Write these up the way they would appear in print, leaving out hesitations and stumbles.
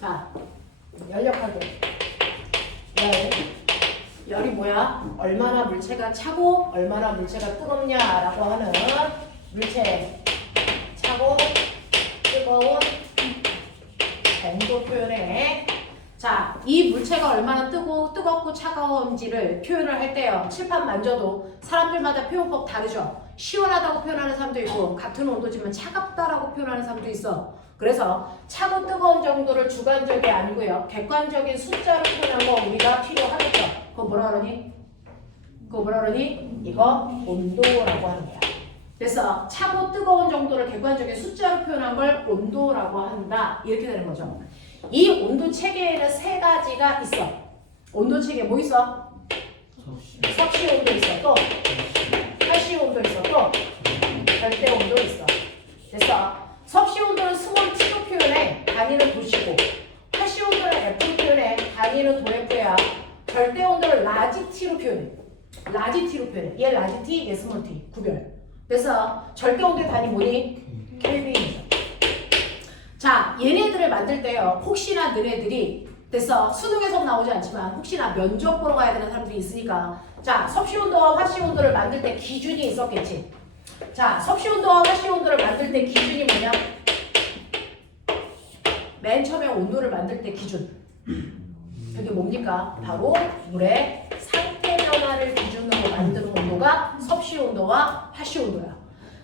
자, 열역학교. 열이 뭐야? 얼마나 물체가 차고 얼마나 물체가 뜨겁냐라고 하는 물체 차고 뜨거운 온도 표현에 자, 이 물체가 얼마나 뜨겁고 차가운지를 표현을 할 때요. 칠판 만져도 사람들마다 표현법 다르죠. 시원하다고 표현하는 사람도 있고 같은 온도지만 차갑다라고 표현하는 사람도 있어. 그래서 차고 뜨거운 정도를 주관적이 아니고요. 객관적인 숫자로 표현한 거 우리가 필요하겠죠. 그거 뭐라 그러니? 이거 온도라고 하는 거야. 그래서 차고 뜨거운 정도를 객관적인 숫자로 표현한 걸 온도라고 한다. 이렇게 되는 거죠. 이 온도 체계에는 세 가지가 있어. 온도 체계 뭐 있어? 섭씨 온도 있어. 또 하씨 온도 있어. 또 절대 온도 있어. 그래서 섭씨 온도는 스몰 t로 표현해. 단위는 도시고 하씨 온도는 f 표현해. 단위는 도F야. 절대 온도를 라지 t로 표현해. 라지 t로 표현해. 얘 라지 t, 얘 스몰 t. 구별. 그래서 절대 온도의 단위 뭐니? 켈빈이죠. 자, 얘네들을 만들 때요. 혹시나 너네들이 됐어. 수능에서 나오지 않지만 혹시나 면접 보러 가야 되는 사람들이 있으니까 자, 섭씨 온도와 화씨 온도를 만들 때 기준이 있었겠지. 자, 섭씨 온도와 화씨 온도를 만들 때 기준이 뭐냐? 맨 처음에 온도를 만들 때 기준. 그게 뭡니까? 바로 물의 상태 변화를 기준으로 만드는 온도가 섭씨 온도와 화씨 온도야.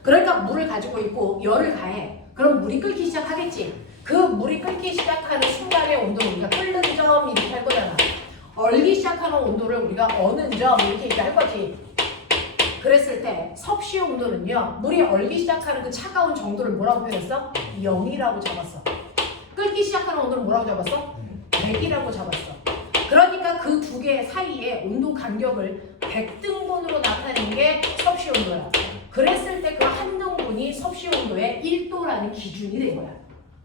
그러니까 물을 가지고 있고 열을 가해. 그럼 물이 끓기 시작하겠지. 그 물이 끓기 시작하는 순간의 온도를 우리가 끓는 점 이렇게 할 거잖아. 얼기 시작하는 온도를 우리가 어는 점 이렇게 얘기할 거지. 그랬을 때 섭씨 온도는요. 물이 얼기 시작하는 그 차가운 정도를 뭐라고 표현했어? 0이라고 잡았어. 끓기 시작하는 온도를 뭐라고 잡았어? 100이라고 잡았어. 그러니까 그 두 개 사이에 온도 간격을 100등분으로 나타내는 게 섭씨 온도야. 그랬을 때 그 한 등분이 섭씨 온도의 1도라는 기준이 된 거야.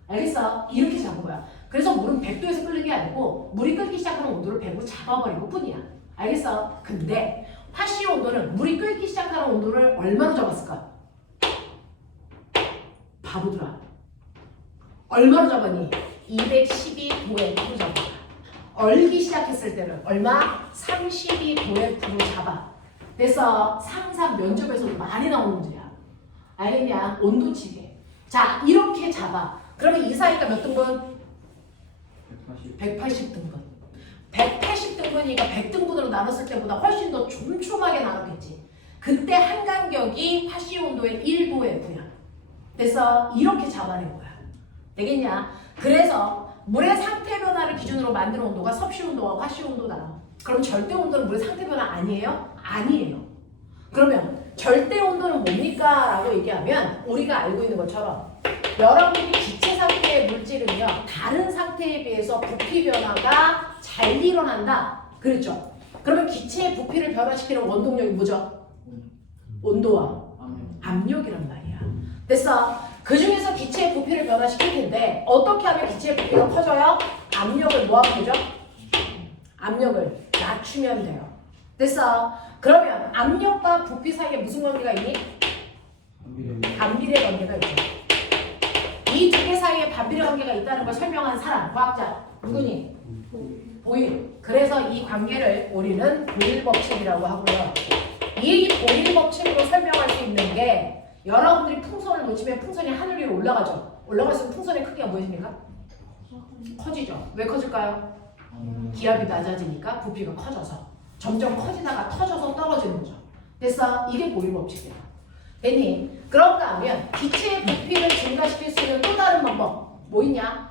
알겠어? 이렇게 잡은 거야. 그래서 물은 100도에서 끓는 게 아니고 물이 끓기 시작하는 온도를 100으로 잡아버리고 뿐이야. 알겠어? 근데 화씨 온도는 물이 끓기 시작하는 온도를 얼마로 잡았을까? 바보들아. 얼마로 잡았니? 212도에 잡아. 얼기 시작했을 때는 얼마? 32도에 잡아. 그래서 항상 면접에서도 많이 나오는 문제야. 알겠냐? 온도치계. 자, 이렇게 잡아. 그러면 이 사이가 몇 등분? 180등분. 180등분이니까 100등분으로 나눴을 때보다 훨씬 더 촘촘하게 나눴겠지. 그때 한 간격이 화씨 온도의 1도F야. 그래서 이렇게 잡아낸 거야. 되겠냐? 그래서 물의 상태 변화를 기준으로 만드는 온도가 섭씨 온도와 화씨 온도다. 그럼 절대 온도는 물의 상태 변화 아니에요? 아니에요. 그러면 절대 온도는 뭡니까? 라고 얘기하면 우리가 알고 있는 것처럼 여러분이 기체 상태의 물질은요. 다른 상태에 비해서 부피 변화가 잘 일어난다. 그랬죠? 그러면 기체의 부피를 변화시키는 원동력이 뭐죠? 온도와 압력이란 말이야. 그래서 그 중에서 기체의 부피를 변화시킬 텐데 어떻게 하면 기체의 부피가 커져요? 압력을 뭐 하면 되죠? 압력을 낮추면 돼요. 됐어? 그러면 압력과 부피 사이에 무슨 관계가 있니? 반비례 관계가 있죠. 이 두 개 사이에 반비례 관계가 있다는 걸 설명한 사람, 과학자 누구니? 보일. 그래서 이 관계를 우리는 보일 법칙이라고 하고요. 이 보일 법칙으로 설명할 수 있는 게 여러분들이 풍선을 놓치면 풍선이 하늘 위로 올라가죠. 올라갈수록 풍선의 크기가 뭐해집니까? 커지죠. 왜 커질까요? 기압이 낮아지니까 부피가 커져서 점점 커지다가 터져서 떨어지는 거죠. 그래서 이게 보일 법칙이에요. 됐니? 그런가 하면 기체의 부피를 증가시킬 수 있는 또 다른 방법 뭐 있냐?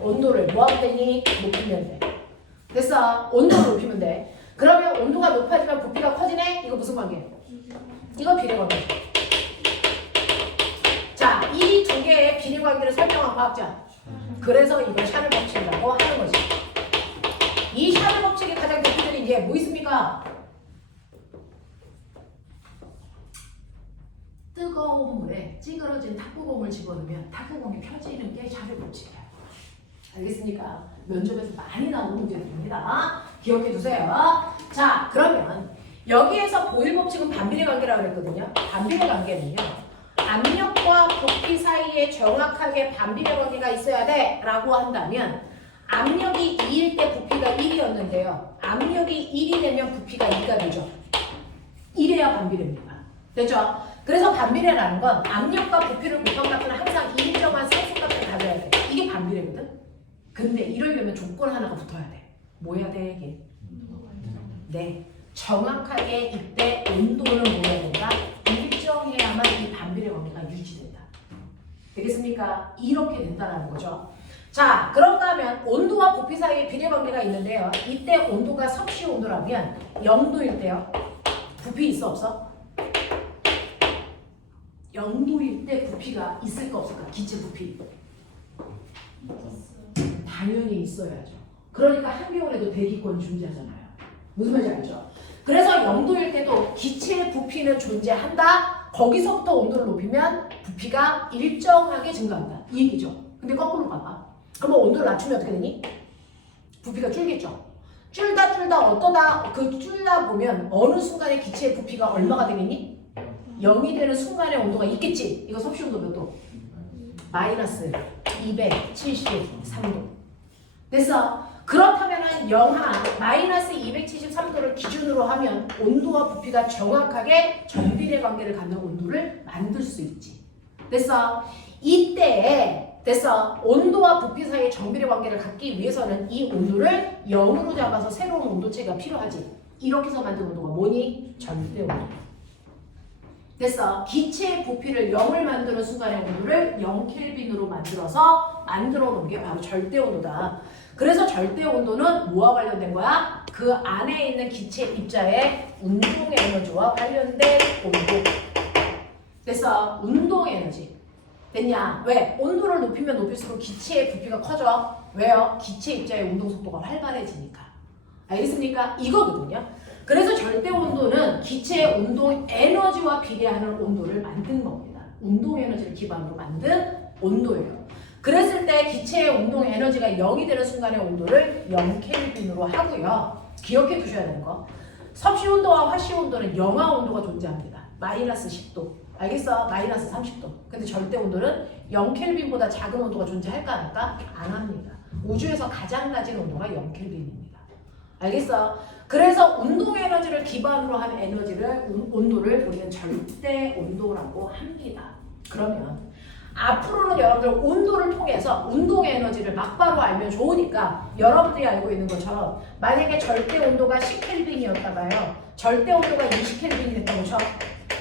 온도를 뭐 하면 되니? 높이면 돼. 그래서 온도를 높이면 돼. 그러면 온도가 높아지면 부피가 커지네? 이거 무슨 관계예요? 이거 비례 관계. 자, 이 두 개의 비례 관계를 설명한 과학자. 그래서 이걸 샤를 법칙이라고 하는 거지. 이 샤를 법칙의 가장 대표적인 게 뭐 있습니까? 뜨거운 물에 찌그러진 탁구공을 집어넣으면 탁구공이 펴지는 게 샤를 법칙이야. 알겠습니까? 면접에서 많이 나오는 문제들입니다. 기억해 두세요. 자, 그러면 여기에서 보일 법칙은 반비례 관계라고 그랬거든요. 반비례 관계는요. 압력과 부피 사이에 정확하게 반비례 관계가 있어야 돼 라고 한다면 압력이 2일 때 부피가 1이었는데요. 압력이 1이 되면 부피가 2가 되죠. 이래야 반비례입니다. 됐죠? 그래서 반비례라는 건 압력과 부피를 곱한 값은 항상 일정한 상수값을 가져야 돼. 이게 반비례거든? 근데 이러려면 조건 하나가 붙어야 돼. 뭐 해야 돼, 이게? 네. 정확하게 이때 온도는 뭐해야 된다? 일정해야만 이 반비례 관계가 유지된다. 되겠습니까? 이렇게 된다는 거죠. 자, 그런가 하면 온도와 부피 사이에 비례 관계가 있는데요. 이때 온도가 섭씨 온도라면 0도일 때요. 부피 있어 없어? 0도일 때 부피가 있을까 없을까? 기체 부피. 당연히 있어야죠. 그러니까 한겨울에도 대기권이 존재하잖아요. 무슨 말인지 알죠? 그래서 0도일 때도 기체의 부피는 존재한다. 거기서부터 온도를 높이면 부피가 일정하게 증가한다. 이 얘기죠. 근데 거꾸로 봐봐. 그러면 온도를 낮추면 어떻게 되니? 부피가 줄겠죠. 줄다 줄다 보면 어느 순간에 기체의 부피가 얼마가 되겠니? 0이 되는 순간에 온도가 있겠지. 이거 섭씨 온도 몇 도? 마이너스 273도. 됐어. 그렇다면은 영하 마이너스 273도를 기준으로 하면 온도와 부피가 정확하게 정비례 관계를 갖는 온도를 만들 수 있지. 됐어. 이때 됐어. 온도와 부피 사이의 정비례 관계를 갖기 위해서는 이 온도를 0으로 잡아서 새로운 온도체가 필요하지. 이렇게 해서 만든 온도가 뭐니? 절대 온도. 됐어. 기체의 부피를 0을 만드는 순간의 온도를 0켈빈으로 만들어 놓은 게 바로 절대 온도다. 그래서 절대 온도는 뭐와 관련된 거야? 그 안에 있는 기체 입자의 운동 에너지와 관련된 온도. 됐어. 운동 에너지. 됐냐? 왜? 온도를 높이면 높일수록 기체의 부피가 커져. 왜요? 기체 입자의 운동 속도가 활발해지니까. 알겠습니까? 이거거든요. 그래서 절대 온도는 기체의 운동 에너지와 비례하는 온도를 만든 겁니다. 운동 에너지를 기반으로 만든 온도예요. 그랬을 때 기체의 운동 에너지가 0이 되는 순간의 온도를 0켈빈으로 하고요. 기억해 두셔야 되는 거. 섭씨 온도와 화씨 온도는 영하 온도가 존재합니다. 마이너스 10도. 알겠어? 마이너스 30도. 근데 절대 온도는 0켈빈보다 작은 온도가 존재할까 안 할까? 안 합니다. 우주에서 가장 낮은 온도가 0켈빈입니다. 알겠어? 그래서 운동 에너지를 기반으로 한 온도를 우리는 절대 온도라고 합니다. 그러면 앞으로는 여러분들 온도를 통해서 운동 에너지를 막바로 알면 좋으니까 여러분들이 알고 있는 것처럼 만약에 절대 온도가 10켈빈이었다가요. 절대 온도가 20켈빈이 됐다고 쳐.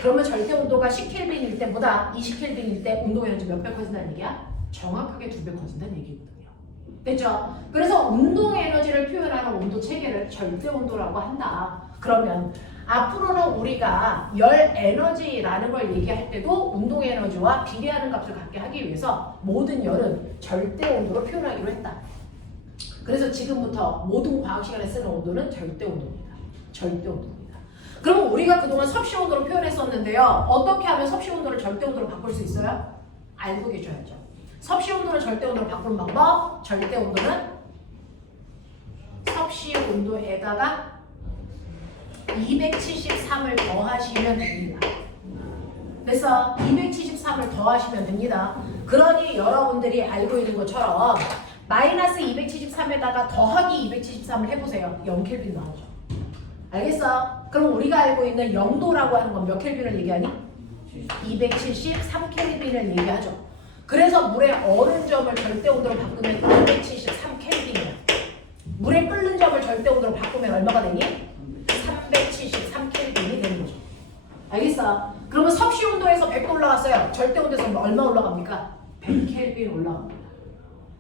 그러면 절대 온도가 10켈빈일 때보다 20켈빈일 때 운동 에너지 몇 배 커진다는 얘기야? 정확하게 2배 커진다는 얘기거든요. 됐죠? 그래서 운동 에너지를 표현하는 온도 체계를 절대 온도라고 한다. 그러면 앞으로는 우리가 열 에너지라는 걸 얘기할 때도 운동 에너지와 비례하는 값을 갖게 하기 위해서 모든 열은 절대 온도로 표현하기로 했다. 그래서 지금부터 모든 과학 시간에 쓰는 온도는 절대 온도입니다. 절대 온도입니다. 그럼 우리가 그동안 섭씨 온도로 표현했었는데요. 어떻게 하면 섭씨 온도를 절대 온도로 바꿀 수 있어요? 알고 계셔야죠. 섭씨 온도를 절대 온도로 바꾸는 방법. 절대 온도는 섭씨 온도에다가 273을 더하시면 됩니다. 그래서 273을 더하시면 됩니다. 그러니 여러분들이 알고 있는 것처럼 마이너스 273에다가 더하기 273을 해보세요. 0켈빈 나오죠. 알겠어? 그럼 우리가 알고 있는 0도라고 하는 건 몇 켈빈을 얘기하니? 273켈빈을 얘기하죠. 그래서 물의 얼은 점을 절대 온도로 바꾸면 273켈빈이야. 물의 끓는 점을 절대 온도로 바꾸면 얼마가 되니? 373켈빈이 되는 거죠. 알겠어? 그러면 섭씨 온도에서 100도 올라갔어요. 절대 온도에서 얼마 올라갑니까? 100켈빈 올라갑니다.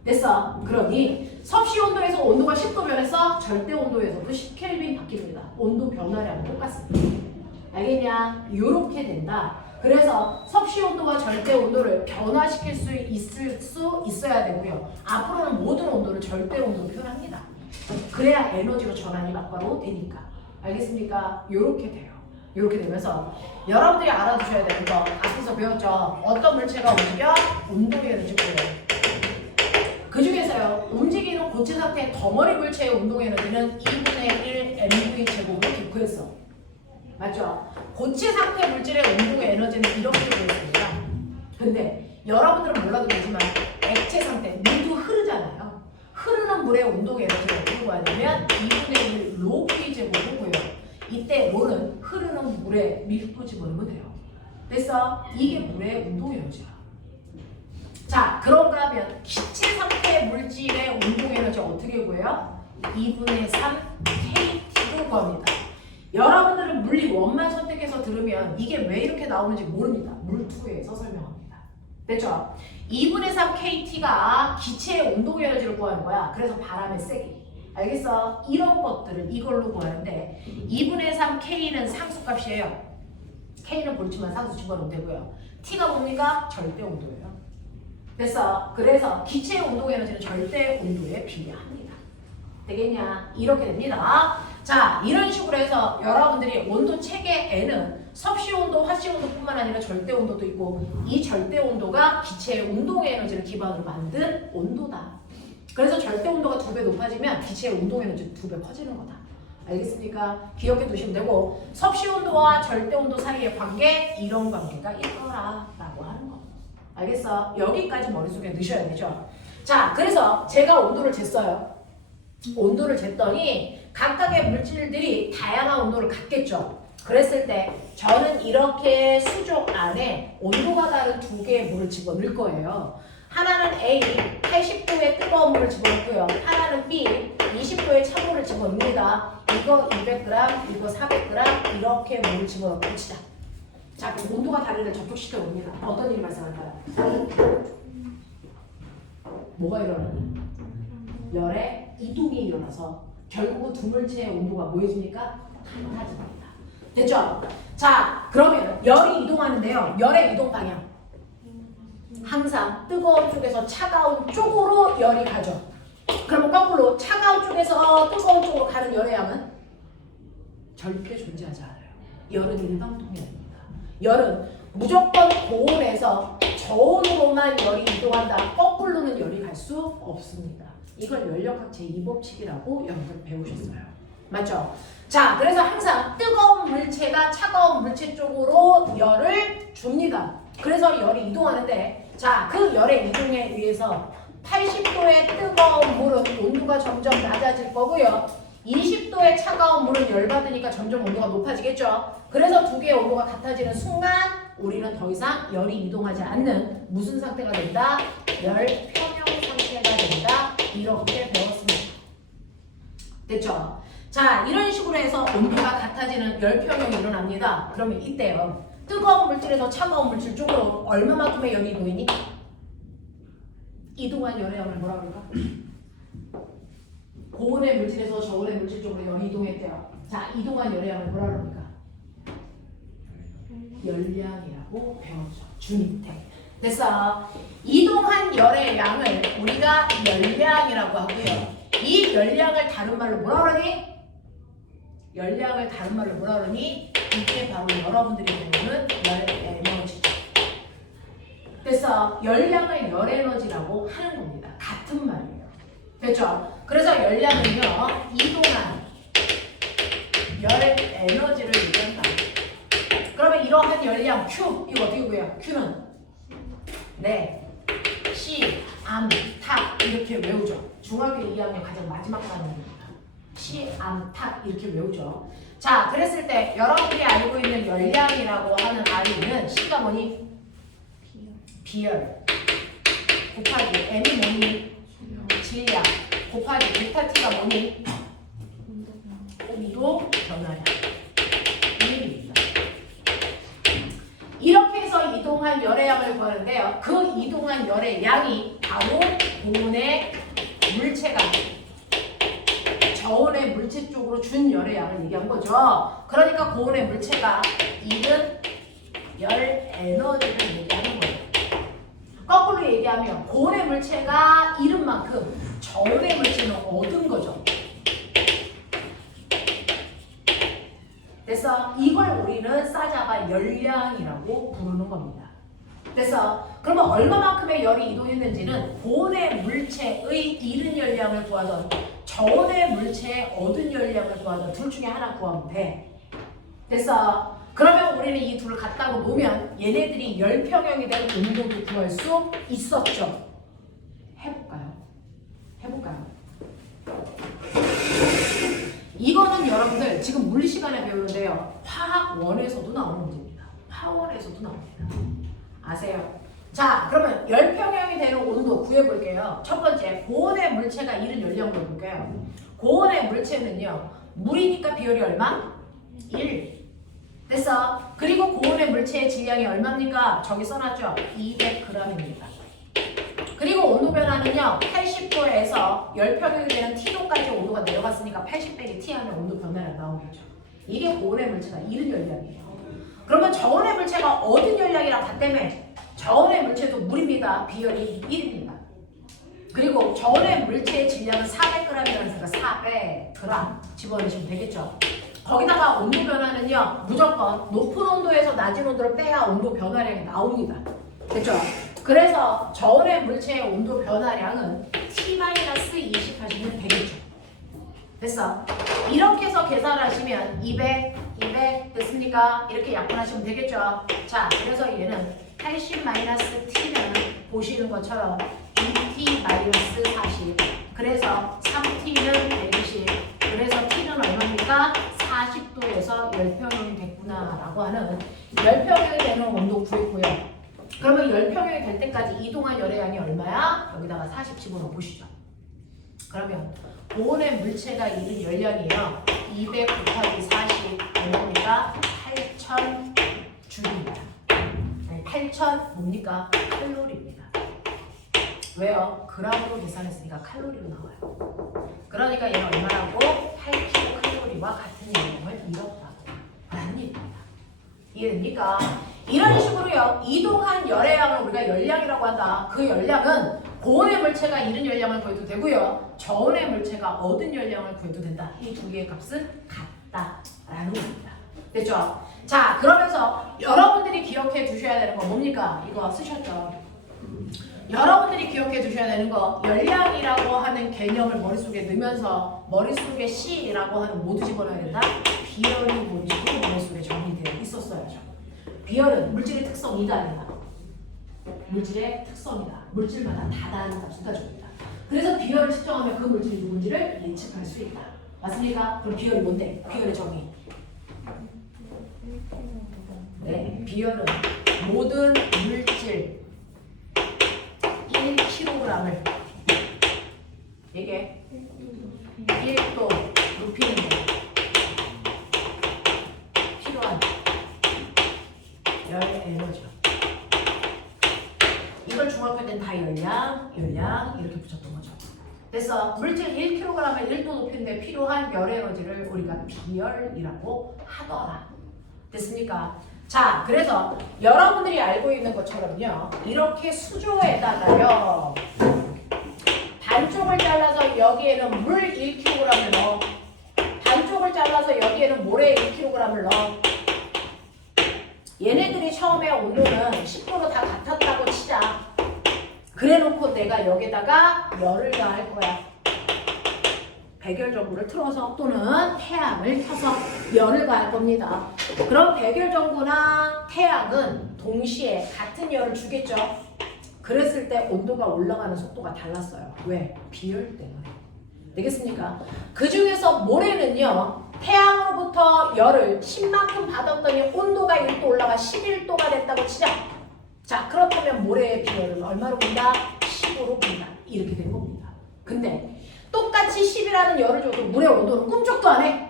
됐어? 그러니 섭씨 온도에서 온도가 10도 변해서 절대 온도에서도 10켈빈 바뀝니다. 온도 변화량은 똑같습니다. 알겠냐? 이렇게 된다. 그래서 섭씨 온도와 절대 온도를 변화시킬 수 있어야 되고요. 앞으로는 모든 온도를 절대 온도로 표현합니다. 그래야 에너지로 전환이 막바로 되니까. 알겠습니까? 이렇게 돼요. 이렇게 되면서 여러분들이 알아두셔야 되는 거 앞에서 배웠죠? 어떤 물체가 움직여? 운동의 에너지고요. 그 중에서요. 움직이는 고체 상태의 덩어리 물체의 운동 에너지는 2분의 1 mv 제곱으로 기록했어. 맞죠? 고체 상태 물질의 운동 에너지는 이렇게 되었습니다. 근데 여러분들은 몰라도 되지만 액체 상태, 물도 흐르잖아요. 흐르는 물의 운동 에너지를 어떻게 구하냐면 2분의 1 로피 제곱이고요. 이때 로는 흐르는 물에 밀도 집어넣으면 돼요. 그래서 이게 물의 운동 에너지야. 자, 그런가 하면 기체 상태 물질의 운동 에너지 어떻게 구해요? 2분의 3 kT로 구합니다. 여러분들은 물리 원만 선택해서 들으면 이게 왜 이렇게 나오는지 모릅니다. 물투에서 설명합니다. 됐죠? 2분의 3 kT가 기체의 운동 에너지를 구하는 거야. 그래서 바람의 세기. 알겠어? 이런 것들을 이걸로 구하는데 2분의 3 K는 상수값이에요. K는 볼지만 상수 집어넣으면 되고요. T가 뭡니까? 절대 온도예요. 됐어? 그래서 기체의 운동 에너지는 절대 온도에 비례합니다. 되겠냐? 이렇게 됩니다. 자, 이런 식으로 해서 여러분들이 온도 체계 N은 섭씨 온도, 화씨 온도뿐만 아니라 절대 온도도 있고 이 절대 온도가 기체의 운동 에너지를 기반으로 만든 온도다. 그래서 절대 온도가 2배 높아지면 기체의 운동 에너지 2배 커지는 거다. 알겠습니까? 기억해 두시면 되고 섭씨 온도와 절대 온도 사이의 관계 이런 관계가 있더라라고 하는 거. 알겠어? 여기까지 머릿속에 넣으셔야 되죠. 자, 그래서 제가 온도를 쟀어요. 온도를 쟀더니 각각의 물질들이 다양한 온도를 갖겠죠. 그랬을 때 저는 이렇게 수족 안에 온도가 다른 2개의 물을 집어넣을 거예요. 하나는 A 80도의 뜨거운 물을 집어넣고요. 하나는 B 20도의 차물을 집어넣습니다. 이거 200g, 이거 400g 이렇게 물을 집어넣고 치자. 자, 그럼 온도가 다른 데 접촉시켜 봅니다. 어떤 일이 발생할까요? 뭐가 일어나니? 열의 이동이 일어나서 결국은 두 물체의 온도가 뭐해집니까? 달라집니다. 됐죠? 자, 그러면 열이 이동하는데요. 열의 이동 방향. 항상 뜨거운 쪽에서 차가운 쪽으로 열이 가죠. 그러면 거꾸로 차가운 쪽에서 뜨거운 쪽으로 가는 열의 양은 절대 존재하지 않아요. 열은 일방통행입니다. 열은 무조건 고온에서 저온으로만 열이 이동한다. 거꾸로는 열이 갈 수 없습니다. 이걸 열역학 제2법칙이라고 여러분 배우셨어요. 맞죠? 자, 그래서 항상 뜨거운 물체가 차가운 물체 쪽으로 열을 줍니다. 그래서 열이 이동하는데 자, 그 열의 이동에 의해서 80도의 뜨거운 물은 온도가 점점 낮아질 거고요. 20도의 차가운 물은 열받으니까 점점 온도가 높아지겠죠. 그래서 두 개의 온도가 같아지는 순간 우리는 더 이상 열이 이동하지 않는 무슨 상태가 된다? 열 평형 상태가 된다. 이렇게 배웠습니다. 됐죠? 자, 이런 식으로 해서 온도가 같아지는 열 평형이 일어납니다. 그러면 이때요. 뜨거운 물질에서 차가운 물질 쪽으로 얼마만큼의 열이 이동이니? 이동한 열의 양을 뭐라 그럴까? 고온의 물질에서 저온의 물질 쪽으로 열이 이동했대요. 자, 이동한 열의 양을 뭐라 그럽니까? 열량이라고 배웠죠. 주밑에. 됐어. 이동한 열의 양을 우리가 열량이라고 하고요. 이 열량을 다른 말로 뭐라 그러니? 열량을 다른 말로 뭐라 그러니? 이게 바로 여러분들이 배우는 열 에너지죠. 그래서 열량을 열 에너지라고 하는 겁니다. 같은 말이에요. 됐죠? 그래서 열량은요, 이동한 열 에너지를 얘기한다. 그러면 이러한 열량 Q, 이거 어떻게 구해요? Q는 네, C, 암, 타 이렇게 외우죠. 중학교 2학년 가장 마지막 단원입니다. C, 암, 타 이렇게 외우죠. 자, 그랬을 때 여러분이 알고 있는 열량이라고 하는 R는 C가 뭐니? 비열 곱하기 M이 뭐니? 질량 곱하기 델타 T가 뭐니? 온도 변화량. 이렇게 해서 이동한 열의 양을 구하는데요. 그 이동한 열의 양이 바로 고온의 물체가 저온의 물체 쪽으로 준 열의 양을 얘기한 거죠. 그러니까 고온의 물체가 잃은 열 에너지를 얘기하는 거예요. 거꾸로 얘기하면 고온의 물체가 잃은 만큼 저온의 물체는 얻은 거죠. 그래서 이걸 우리는 싸잡아 열량이라고 부르는 겁니다. 그래서 그러면 얼마만큼의 열이 이동했는지는 고온의 물체의 잃은 열량을 구하던 저온의 물체의 얻은 열량을 구하던 둘 중에 하나 구하면 돼. 그래서 그러면 우리는 이 둘을 갖다가 놓으면 얘네들이 열평형이 된 온도도 구할 수 있었죠. 해볼까요? 해볼까요? 여러분들 지금 물리 시간에 배우는데요. 화학원에서도 나오는 문제입니다. 화원에서도 나옵니다. 아세요? 자, 그러면 열평형이 되는 온도 구해볼게요. 첫 번째, 고온의 물체가 이른 연령을 볼게요. 고온의 물체는요, 물이니까 비율이 얼마? 1. 됐어. 그리고 고온의 물체의 질량이 얼마입니까? 저기 써놨죠? 200g입니다. 그리고 온도 변화는요, 80도에서 열평형이 되는 T도까지 온도가 내려갔으니까 80 빼기 T 하면 온도 변화가 나오겠죠. 이게 고온의 물체가 이른 연량이에요. 그러면 저온의 물체가 얻은 연량이랑 같다며? 저온의 물체도 물입니다. 비열이 1입니다. 그리고 저온의 물체의 질량은 400g이라는 생각 400g 집어넣으시면 되겠죠. 거기다가 온도 변화는요, 무조건 높은 온도에서 낮은 온도를 빼야 온도 변화량이 나옵니다. 됐죠? 그래서 저온의 물체의 온도 변화량은 T-20 하시면 되겠죠. 됐어? 이렇게 해서 계산하시면 200, 200 됐습니까? 이렇게 약분하시면 되겠죠. 자, 그래서 얘는 80-T는 보시는 것처럼 2T-40 그래서 3T는 120 그래서 T는 얼마입니까? 40도에서 열평형이 됐구나 라고 하는 열평형이 되는 온도 구했고요. 그러면 열평형이 될 때까지 이동한 열의 양이 얼마야? 여기다가 40 집어넣어 보시죠. 그러면 고온의 물체가 이른 열량이요. 200 곱하기 40 얼마입니까? 8000 줄입니다. 8000 뭡니까? 칼로리입니다. 왜요? 그램으로 계산했으니까 칼로리로 나와요. 그러니까 얘는 얼마라고? 8kcal와 같은 열량을 잃었다고 라는 얘기입니다. 이해됩니까? 이런 식으로요. 이동한 열의 양을 우리가 열량이라고 한다. 그 열량은 고온의 물체가 잃은 열량을 구해도 되고요. 저온의 물체가 얻은 열량을 구해도 된다. 이 두 개의 값은 같다라는 겁니다. 됐죠? 자, 그러면서 여러분들이 기억해 두셔야 되는 거 뭡니까? 이거 쓰셨죠? 여러분들이 기억해 두셔야 되는 거 열량이라고 하는 개념을 머릿속에 넣으면서 머릿속에 C라고 하는 모두 집어넣어야 된다. 비열이 뭔지도 머릿속에 정리되어 있었어야죠. 비열은 물질의 특성이다. 물질의 특성이다. 물질마다 다 다른 값을 가져옵니다. 그래서 비열을 측정하면 그 물질이 누군지를 예측할 수 있다. 맞습니까? 그럼 비열이 뭔데? 비열의 정의. 네, 비열은 모든 물질 1kg을 이게 1도 높이는 데 필요한 열 에너지요. 이걸 중학교 때는 다 열량 이렇게 붙였던 거죠. 그래서 물질 1kg을 1도 높이는데 필요한 열 에너지를 우리가 비열이라고 하더라. 됐습니까? 자, 그래서 여러분들이 알고 있는 것처럼요. 이렇게 수조에다가요. 반쪽을 잘라서 여기에는 물 1kg을 넣어. 반쪽을 잘라서 여기에는 모래 1kg을 넣어. 얘네들이 처음에 온도는 10도로 다 같았다고 치자. 그래놓고 내가 여기다가 열을 가할 거야. 백열전구를 틀어서 또는 태양을 켜서 열을 가할 겁니다. 그럼 백열전구나 태양은 동시에 같은 열을 주겠죠. 그랬을 때 온도가 올라가는 속도가 달랐어요. 왜? 비열 때문에. 되겠습니까? 그 중에서 모래는요. 태양으로부터 열을 10만큼 받았더니 온도가 1도 올라가 11도가 됐다고 치자. 자, 그렇다면 모래의 비열은 얼마로 본다? 15로 본다. 이렇게 된 겁니다. 근데 똑같이 10이라는 열을 줘도 물의 온도는 꿈쩍도 안 해.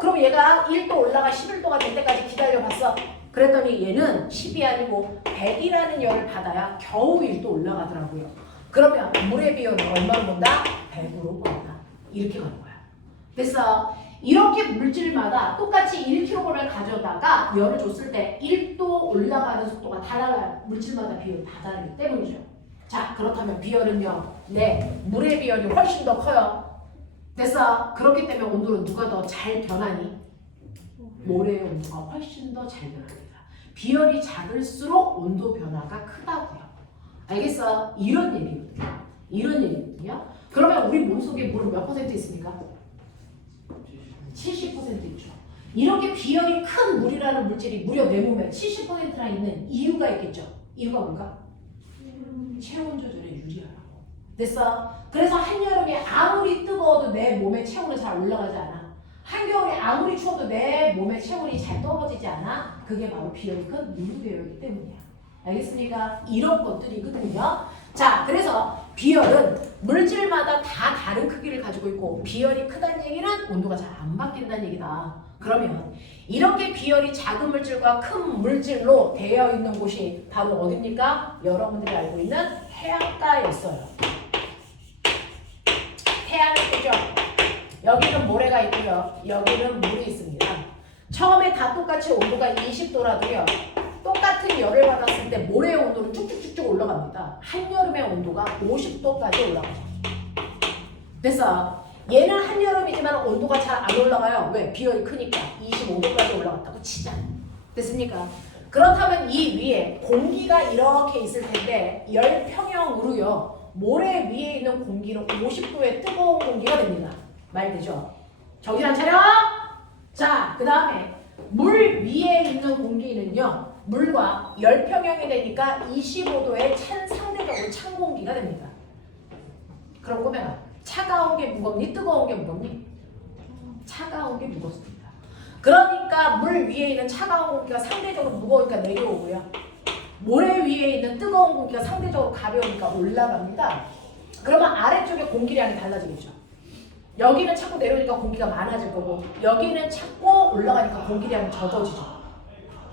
그럼 얘가 1도 올라가 11도가 될 때까지 기다려봤어. 그랬더니 얘는 10이 아니고 100이라는 열을 받아야 겨우 1도 올라가더라고요. 그러면 물의 비율은 얼마로 본다? 100으로 본다. 이렇게 가는 거야. 그래서 이렇게 물질마다 똑같이 1kg를 가져다가 열을 줬을 때 1도 올라가는 속도가 다 달라요. 물질마다 비율이 다 다르기 때문이죠. 자, 그렇다면 비열은요. 네, 물의 비열이 훨씬 더 커요. 됐어? 그렇기 때문에 온도는 누가 더 잘 변하니? 모래의 온도가 훨씬 더 잘 변합니다. 비열이 작을수록 온도 변화가 크다고요. 알겠어? 이런 얘기거든요. 그러면 우리 몸속에 물은 몇 퍼센트 있습니까? 70% 있죠. 이렇게 비열이 큰 물이라는 물질이 무려 내 몸에 70%나 있는 이유가 있겠죠. 이유가 뭔가? 체온 조절에 유리하라고. 됐어? 그래서 한여름에 아무리 뜨거워도 내 몸의 체온은 잘 올라가지 않아. 한겨울에 아무리 추워도 내 몸의 체온이 잘 떨어지지 않아? 그게 바로 비열이 큰 물구되어 있기 때문이야. 알겠습니까? 이런 것들이거든요. 자, 그래서 비열은 물질마다 다 다른 크기를 가지고 있고 비열이 크다는 얘기는 온도가 잘 안 바뀐다는 얘기다. 그러면 이렇게 비열이 작은 물질과 큰 물질로 되어 있는 곳이 바로 어디입니까? 여러분들이 알고 있는 해안가에 있어요. 해안이 있죠? 여기는 모래가 있고요. 여기는 물이 있습니다. 처음에 다 똑같이 온도가 20도라도요. 똑같은 열을 받았을 때 모래의 온도는 쭉쭉쭉쭉 올라갑니다. 한여름의 온도가 50도까지 올라가죠. 그래서 얘는 한여름이지만 온도가 잘 안 올라가요. 왜? 비열이 크니까 25도까지 올라갔다고 치자. 됐습니까? 그렇다면 이 위에 공기가 이렇게 있을 텐데 열 평형으로요. 모래 위에 있는 공기는 50도의 뜨거운 공기가 됩니다. 말 되죠? 정신 안 차려? 자, 그 다음에 물 위에 있는 공기는요. 물과 열평형이 되니까 25도의 상대적으로 찬 공기가 됩니다. 그럼 꼬매가 차가운 게 무겁니? 뜨거운 게 무겁니? 차가운 게 무겁습니다. 그러니까 물 위에 있는 차가운 공기가 상대적으로 무거우니까 내려오고요. 모래 위에 있는 뜨거운 공기가 상대적으로 가벼우니까 올라갑니다. 그러면 아래쪽에 공기량이 달라지겠죠. 여기는 자꾸 내려오니까 공기가 많아질 거고 여기는 자꾸 올라가니까 공기량이 적어지죠.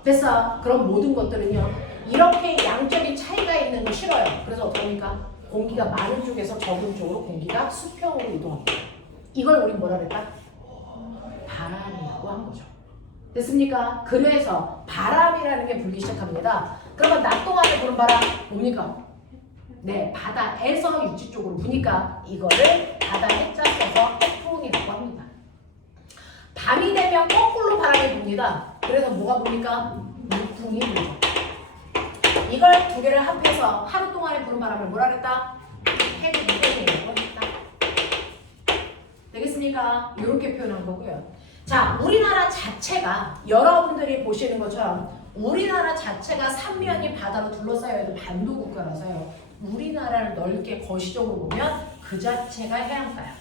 됐어. 그럼 모든 것들은요. 이렇게 양적인 차이가 있는 거 싫어요. 그래서 어떡합니까? 공기가 많은 쪽에서 적은 쪽으로 공기가 수평으로 이동합니다. 이걸 우리 뭐라 그랬다? 바람이라고 한 거죠. 됐습니까? 그래서 바람이라는 게 불기 시작합니다. 그러면 낮 동안에 부는 바람 뭡니까? 네, 바다에서 육지 쪽으로 부니까 이거를 바다 해자 써서 해풍이라고 합니다. 밤이 되면 거꾸로 바람이 붑니다. 그래서 뭐가 붑니까? 물풍이 불죠. 이걸 두 개를 합해서 하루 동안에 부는 바람을 뭐라 그랬다? 해풍이라고 했다. 되겠습니까? 이렇게 표현한 거고요. 자, 우리나라 자체가 여러분들이 보시는 것처럼 우리나라 자체가 삼면이 바다로 둘러싸여 있는 반도 국가라서요. 우리나라를 넓게 거시적으로 보면 그 자체가 해안가야.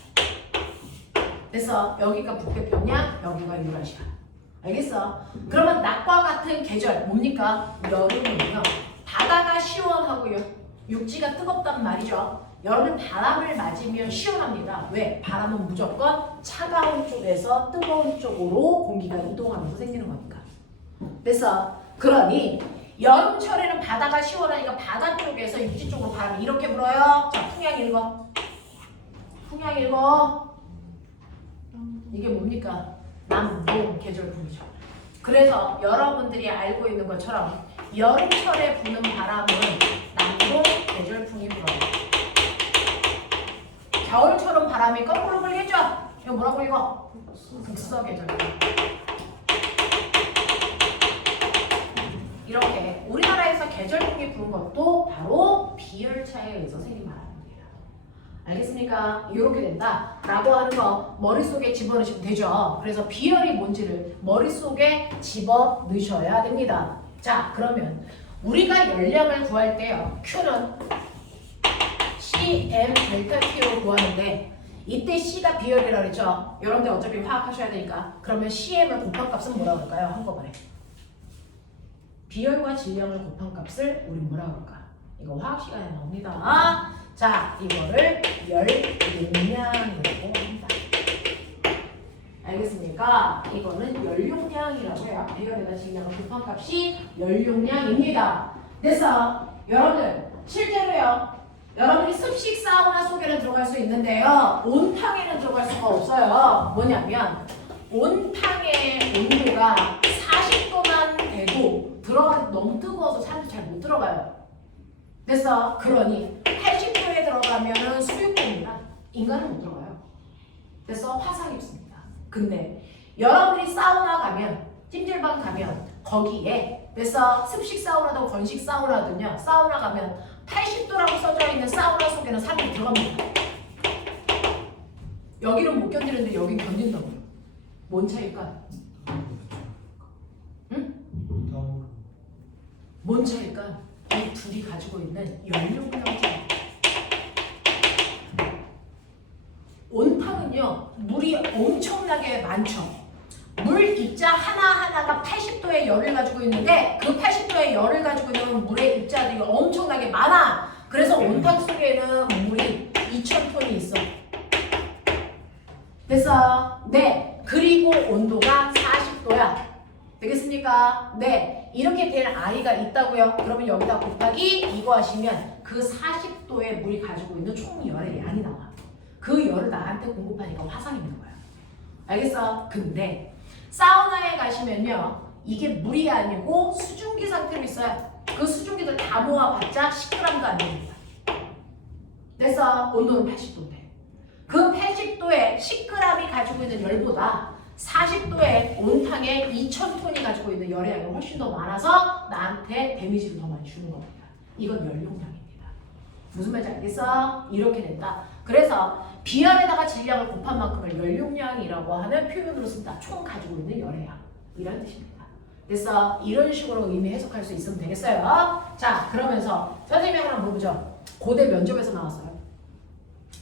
그래서 여기가 북태평양, 여기가 유라시아. 알겠어? 그러면 낮과 같은 계절 뭡니까? 여름은요. 바다가 시원하고요. 육지가 뜨겁단 말이죠. 여름은 바람을 맞으면 시원합니다. 왜? 바람은 무조건 차가운 쪽에서 뜨거운 쪽으로 공기가 이동하면서 생기는 거니까. 그래서 그러니 여름철에는 바다가 시원하니까 바다 쪽에서 육지 쪽으로 바람이 이렇게 불어요. 자, 풍향 읽어. 풍향 읽어. 이게 뭡니까? 남동 계절풍이죠. 그래서 여러분들이 알고 있는 것처럼 여름철에 부는 바람은 남동 계절풍이 불어요. 겨울처럼 바람이 거꾸로 불겠죠? 이거 뭐라고 읽어? 북서 계절풍. 이렇게 우리나라에서 계절풍이 부는 것도 바로 비열차에 의해서 생긴 바람입니다. 알겠습니까? 이렇게 된다 라고 하는 거 머릿속에 집어넣으시면 되죠. 그래서 비열이 뭔지를 머릿속에 집어넣으셔야 됩니다. 자, 그러면 우리가 열량을 구할 때요. Q는 CM 델타 T로 구하는데 이때 C가 비열이라고 그랬죠. 여러분들 어차피 화학 하셔야 되니까 그러면 CM을 곱한 값은 뭐라고 할까요? 한꺼번에 비열과 질량을 곱한 값을 우리 뭐라고 할까? 이거 화학 시간에 나옵니다. 자, 이거를 열용량이라고 합니다. 알겠습니까? 이거는 열용량이라고 해요. 비열에다 질량을 곱한 값이 열용량입니다. 그래서 여러분들 실제로요. 여러분이 습식 사우나 속에는 들어갈 수 있는데요. 온탕에는 들어갈 수가 없어요. 뭐냐면 온탕의 온도가 40도만 돼도 들어가서 너무 뜨거워서 사람들이 잘 못 들어가요. 그래서 그러니 80도에 들어가면 수육입니다. 인간은 못 들어가요. 그래서 화상이 없습니다. 근데 여러분이 사우나 가면 찜질방 가면 거기에 그래서 습식 사우나도 건식 사우나도요. 사우나 가면 80도라고 써져 있는 사우나 속에는 사람이 들어갑니다. 여기는 못 견디는데 여긴 견딘다고요. 뭔 차일까? 응? 뭔 차일까? 이 둘이 가지고 있는 연료량 차이. 온탕은요 시간은요 물이 엄청나게 많죠. 물 입자 하나하나가 80도의 열을 가지고 있는데 그 80도의 열을 가지고 있는 물의 입자들이 엄청나게 많아. 그래서 온탕 속에는 물이 2000톤이 있어. 됐어? 네. 그리고 온도가 40도야. 되겠습니까? 네. 이렇게 될 아이가 있다고요. 그러면 여기다 곱하기 이거 하시면 그 40도의 물이 가지고 있는 총 열의 양이 나와. 그 열을 나한테 공급하니까 화상이 있는 거야. 알겠어? 근데 사우나에 가시면요 이게 물이 아니고 수증기 상태로 있어요. 그 수증기들 다 모아봤자 10g도 안 됩니다. 됐어? 온도는 80도인데 그 80도에 10g이 가지고 있는 열보다 40도의 온탕에 2000톤이 가지고 있는 열의 양이 훨씬 더 많아서 나한테 데미지를 더 많이 주는 겁니다. 이건 열용량입니다. 무슨 말인지 알겠어? 이렇게 된다. 그래서 비열에다가 질량을 곱한 만큼을 열용량이라고 하는 표현으로 쓴다. 총 가지고 있는 열의 양 이런 뜻입니다. 그래서 이런 식으로 의미 해석할 수 있으면 되겠어요. 자, 그러면서 선생님이 하나 물어보죠. 고대 면접에서 나왔어요.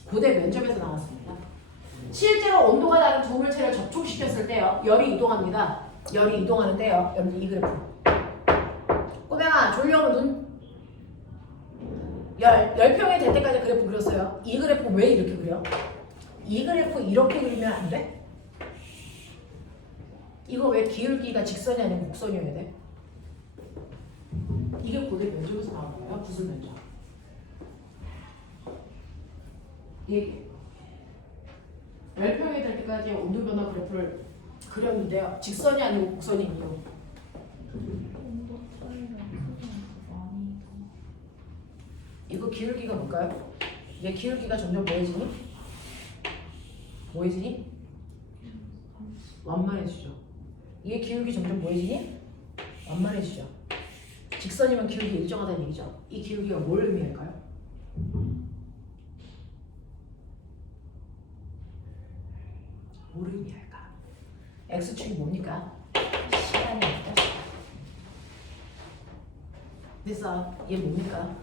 고대 면접에서 나왔습니다. 실제로 온도가 다른 두 물체를 접촉시켰을 때요. 열이 이동합니다. 열이 이동하는데요. 여러분 이 그래프. 꼬맹아 졸려면 눈 열평이 될 때까지 그래프 그렸어요. 이 그래프 왜 이렇게 그려? 이 그래프 이렇게 그리면 안 돼? 이거 왜 기울기가 직선이 아니고 곡선이어야 돼? 이게 고대 면접에서 나온 거예요. 구슬 면접. 이게 열평이 될 때까지 온도 변화 그래프를 그렸는데요. 직선이 아니고 곡선이 이유. 이거 기울기가 뭘까요? 얘 기울기가 점점 뭐해지니? 뭐해지니? 완만해지죠. 이게 기울기 점점 뭐해지니? 완만해지죠. 직선이면 기울기 일정하다는 얘기죠. 이 기울기가 뭘 의미할까요? 뭘 의미할까? X축이 뭡니까? 시간입니다. 그래서 얘 뭡니까?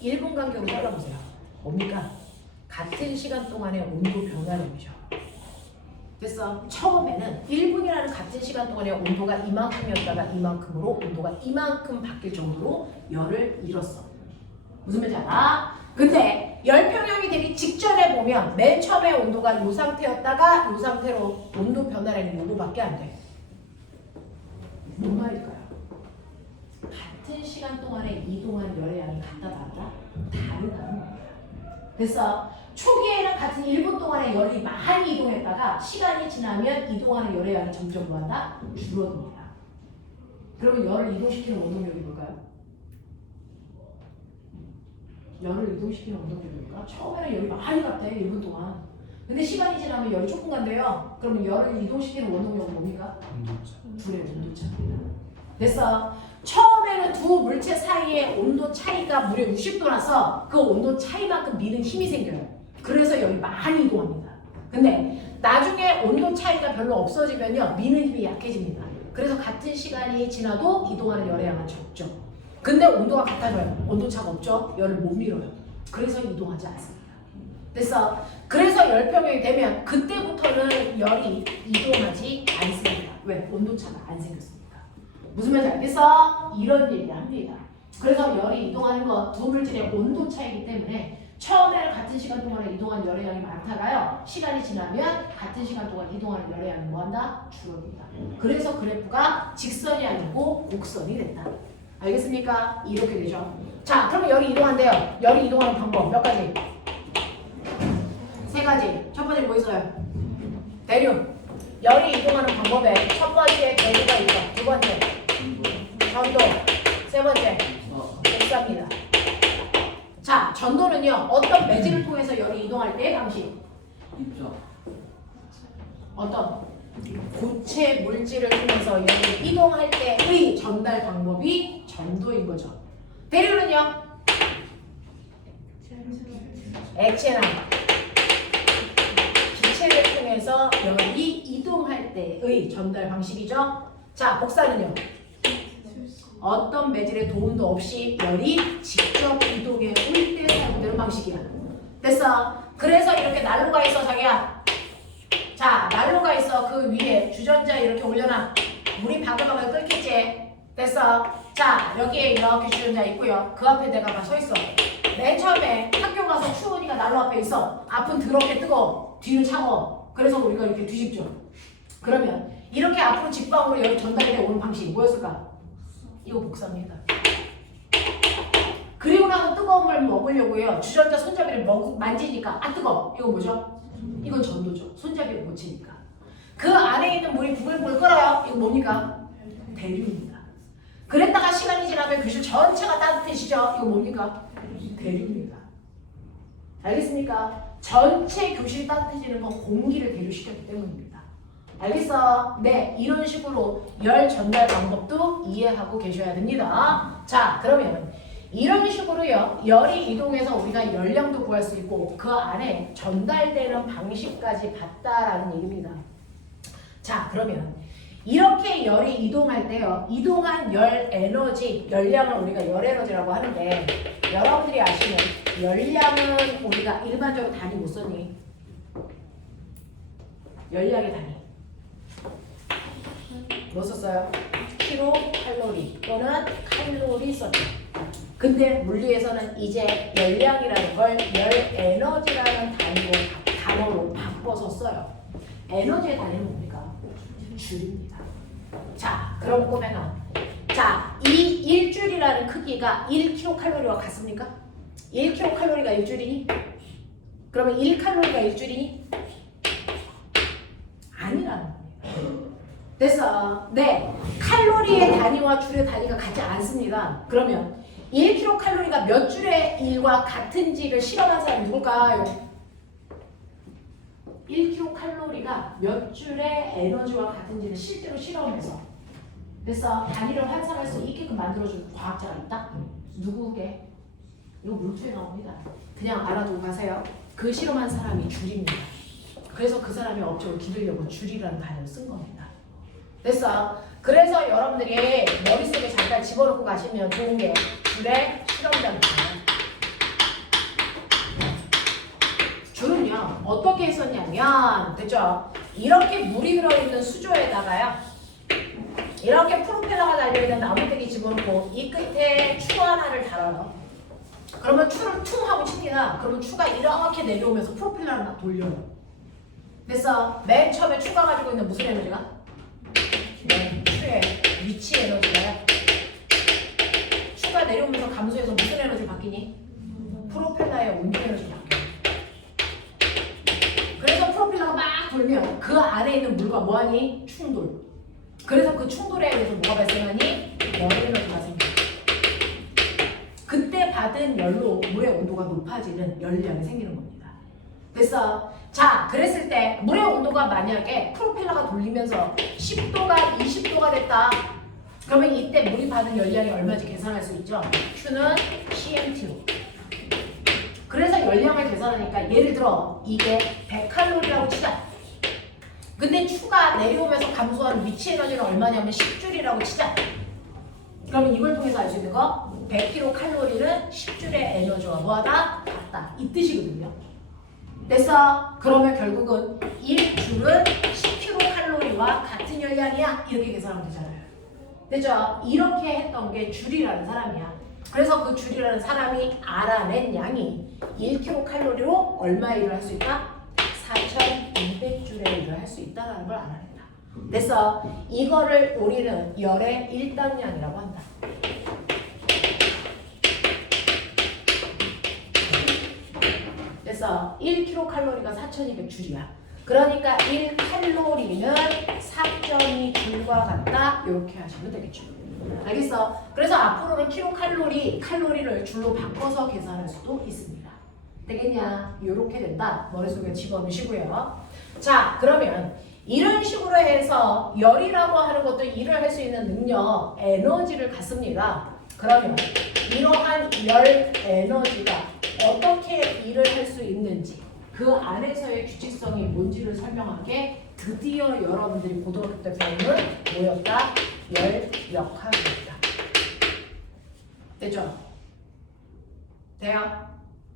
1분 간격으로 잘라보세요. 뭡니까? 같은 시간 동안의 온도 변화량이죠. 그래서 처음에는 1분이라는 같은 시간 동안의 온도가 이만큼이었다가 이만큼으로 온도가 이만큼 바뀔 정도로 열을 잃었어. 무슨 말인지 알아? 근데 열평형이 되기 직전에 보면 맨 처음에 온도가 이 상태였다가 이 상태로 온도 변화량이 요거밖에 안 돼. 뭔 말일까요? 같은 시간 동안에 이동한 열의 양이 같다 다르다? 다르다는 거예요. 그래서 초기에는 같은 1분 동안의 열이 많이 이동했다가 시간이 지나면 이동하는 열의 양이 점점 뭐한다? 줄어듭니다. 그러면 열을 이동시키는 원동력이 뭘까요? 열을 이동시키는 원동력이니까 처음에는 열이 많이 갔대 1분 동안. 근데 시간이 지나면 열이 조금 간대요. 그러면 열을 이동시키는 원동력은 뭡니까? 불의 온도차입니다. 됐어. 처음에는 두 물체 사이의 온도 차이가 무려 60도 나서 그 온도 차이만큼 미는 힘이 생겨요. 그래서 열이 많이 이동합니다. 근데 나중에 온도 차이가 별로 없어지면요 미는 힘이 약해집니다. 그래서 같은 시간이 지나도 이동하는 열의 양은 적죠. 근데 온도가 같아져요. 온도차가 없죠. 열을 못 밀어요. 그래서 이동하지 않습니다. 그래서 열평형이 되면 그때부터는 열이 이동하지 않습니다. 왜? 온도차가 안 생겼습니다. 무슨 말인지 알겠어? 이런 얘기 합니다. 그래서 열이 이동하는 건 두 물질의 온도 차이기 때문에 처음에는 같은 시간 동안에 이동하는 열의 양이 많다가요. 시간이 지나면 같은 시간 동안 이동하는 열의 양이 뭐한다? 줄어든다. 그래서 그래프가 직선이 아니고 곡선이 된다. 알겠습니까? 이렇게 되죠. 자, 그러면 열이 이동한대요. 열이 이동하는 방법 몇 가지? 세 가지. 첫 번째 뭐 있어요? 대류. 열이 이동하는 방법에 첫 번째 대류가 있죠. 두 번째 전도. 세 번째 복사입니다. 자, 전도는요. 어떤 매질을 통해서 열이 이동할 때 방식? 어떤? 고체 물질을 통해서 열이 이동할 때의 전달 방법이 전도인 거죠. 대류는요? 액체나 기체를 통해서 열이 이동할 때의 전달 방식이죠. 자, 복사는요? 어떤 매질의 도움도 없이 열이 직접 이동해 올 때 사용되는 방식이야. 됐어? 그래서 이렇게 난로가 있어, 자기야. 자, 난로가 있어. 그 위에 주전자 이렇게 올려놔. 물이 바글바글 끓겠지. 됐어. 자, 여기에 이렇게 주전자 있고요. 그 앞에 내가 막 서 있어. 맨 처음에 학교 가서 추우니까 난로 앞에 있어. 앞은 더럽게 뜨거워. 뒤는 차가워. 그래서 우리가 이렇게 뒤집죠. 그러면 이렇게 앞으로 직방으로 여기 전달이 오는 방식이 뭐였을까? 이거 복사입니다. 그리고 나서 뜨거운 물 먹으려고요. 주전자 손잡이를 만지니까 아 뜨거워. 이거 뭐죠? 이건 전도죠. 손잡이를 못 치니까. 그 안에 있는 물이 부글부글 끓어요. 이거 뭡니까? 대류입니다. 그랬다가 시간이 지나면 교실 전체가 따뜻해지죠. 이거 뭡니까? 대류입니다. 알겠습니까? 전체 교실이 따뜻해지는 건 공기를 대류시켰기 때문입니다. 알겠어? 네, 이런 식으로 열 전달 방법도 이해하고 계셔야 됩니다. 자, 그러면 이런 식으로요, 열이 이동해서 우리가 열량도 구할 수 있고 그 안에 전달되는 방식까지 봤다라는 얘기입니다. 자, 그러면 이렇게 열이 이동할 때요, 이동한 열 에너지, 열량을 우리가 열 에너지라고 하는데 여러분들이 아시는 열량은 우리가 일반적으로 단위 못 썼니? 열량의 단위 뭐 썼어요? 킬로칼로리 또는 칼로리 썼죠. 근데 물리에서는 이제 열량이라는 걸 열에너지라는 단어로 바꿔서 써요. 에너지의 단위는 뭡니까? 줄입니다. 자, 그럼 꼬맹아. 자, 이 1줄이라는 크기가 1kcal와 같습니까? 1kcal가 1줄이니? 그러면 1칼로리가 1줄이니? 아니라는 겁니다. 됐어. 네. 칼로리의 단위와 줄의 단위가 같지 않습니다. 그러면 1kcal가 몇 줄의 1과 같은지를 실험한 사람이 누굴까요? 1kcal가 몇 줄의 에너지와 같은지를 실제로 실험해서 됐어. 단위를 환산할 수 있게끔 만들어준 과학자가 있다? 누구게? 이거 물투에 나옵니다. 그냥 알아두고 가세요. 그 실험한 사람이 줄입니다. 그래서 그 사람이 업적을 기르려고 줄이라는 단어를 쓴 겁니다. 됐어. 그래서 여러분들이 머릿속에 잠깐 집어넣고 가시면 좋은 게 줄의 실험자입니다. 줄은요 어떻게 했었냐면 됐죠? 이렇게 물이 들어있는 수조에다가요 이렇게 프로펠러가 달려있는 나무대기 집어넣고 이 끝에 추 하나를 달아요. 그러면 추를 퉁 하고 칩니다. 그러면 추가 이렇게 내려오면서 프로펠러를 막 돌려요. 됐어? 맨 처음에 추가 가지고 있는 무슨 에너지가? 네, 추의 위치 에너지가요. 추가 내려오면서 감소해서 무슨 에너지로 바뀌니? 프로펠러의 온도 에너지로 바뀌어요. 그래서 프로펠러가 막 돌면 그 안에 있는 물과 뭐하니? 충돌. 그래서 그 충돌에 의해서 뭐가 발생하니? 열 에너지가 생겨요. 그때 받은 열로 물의 온도가 높아지는 열량이 생기는 겁니다. 됐어? 자, 그랬을 때 물의 온도가 만약에 프로펠러가 돌리면서 10도가 20도가 됐다. 그러면 이때 물이 받은 열량이 얼마인지 계산할 수 있죠? Q는 CMT로. 그래서 열량을 계산하니까 예를 들어 이게 100칼로리라고 치자. 근데 추가 내려오면서 감소하는 위치 에너지는 얼마냐면 10줄이라고 치자. 그러면 이걸 통해서 알 수 있는 거 100kcal는 10줄의 에너지와 뭐하다? 같다. 이 뜻이거든요. 됐어? 그러면 결국은 1줄은 10kcal와 같은 열량이야. 이렇게 계산하면 되잖아요. 됐죠? 이렇게 했던 게 줄이라는 사람이야. 그래서 그 줄이라는 사람이 알아낸 양이 1kcal로 얼마의 일을 할 수 있다? 4200줄의 일을 할 수 있다는 걸 알아낸다. 됐어? 이거를 우리는 열의 일당량이라고 한다. 그래서 1kcal가 4200줄이야. 그러니까 1칼로리는 4.2줄과 같다. 이렇게 하시면 되겠죠. 알겠어? 그래서 앞으로는 칼로리를 줄로 바꿔서 계산할 수도 있습니다. 되겠냐? 이렇게 된다. 머릿속에 집어넣으시고요. 자, 그러면 이런 식으로 해서 열이라고 하는 것도 일을 할 수 있는 능력, 에너지를 갖습니다. 그러면 이러한 열 에너지가 어떻게 일을 할 수 있는지 그 안에서의 규칙성이 뭔지를 설명하게 드디어 여러분들이 고등학교 때 배우는 뭐였다? 열역학입니다. 됐죠? 돼요?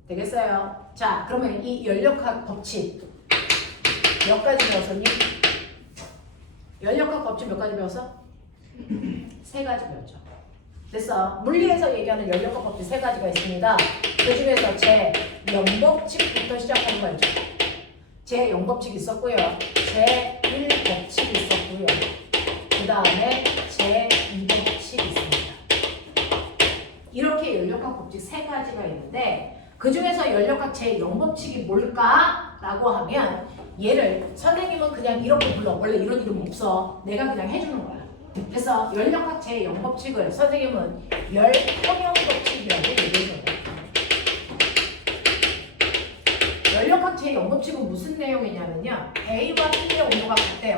되겠어요? 자, 그러면 이 열역학 법칙 몇 가지 배웠었니? 연력학 법칙 몇 가지 배웠어? 3가지 배웠죠. 됐어. 물리에서 얘기하는 연력학 법칙 3가지가 있습니다. 그 중에서 제 0법칙부터 시작하는 거 있죠. 제 0법칙 있었고요. 제 1법칙 있었고요. 그 다음에 제 2법칙 있습니다. 이렇게 연력학 법칙 3가지가 있는데 그 중에서 연력학 제 0법칙이 뭘까? 라고 하면 얘를 선생님은 그냥 이렇게 불러. 원래 이런 이름 없어. 내가 그냥 해주는 거야. 그래서 연력학 제 0법칙을 선생님은 열평형법칙이라고 얘기해줘요. 연력학 제 0법칙은 무슨 내용이냐면요. A와 B의 온도가 같대요.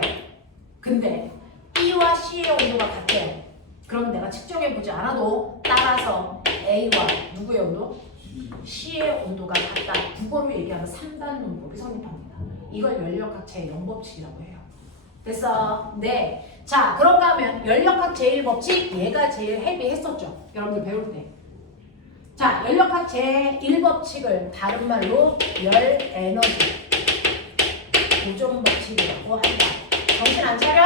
근데 B와 C의 온도가 같대요. 그럼 내가 측정해보지 않아도 따라서 A와 누구의 온도? C의 온도가 같다. 국어로 얘기하면 3단 문법이 성립합니다. 이걸 연력학 제 0법칙이라고 해요. 됐어? 네. 자, 그런가 하면 연력학 제1법칙 얘가 제일 헤비했었죠. 여러분들 배울 때. 자, 연력학 제1법칙을 다른 말로 열에너지 보존법칙이라고 한다. 정신 안 차려?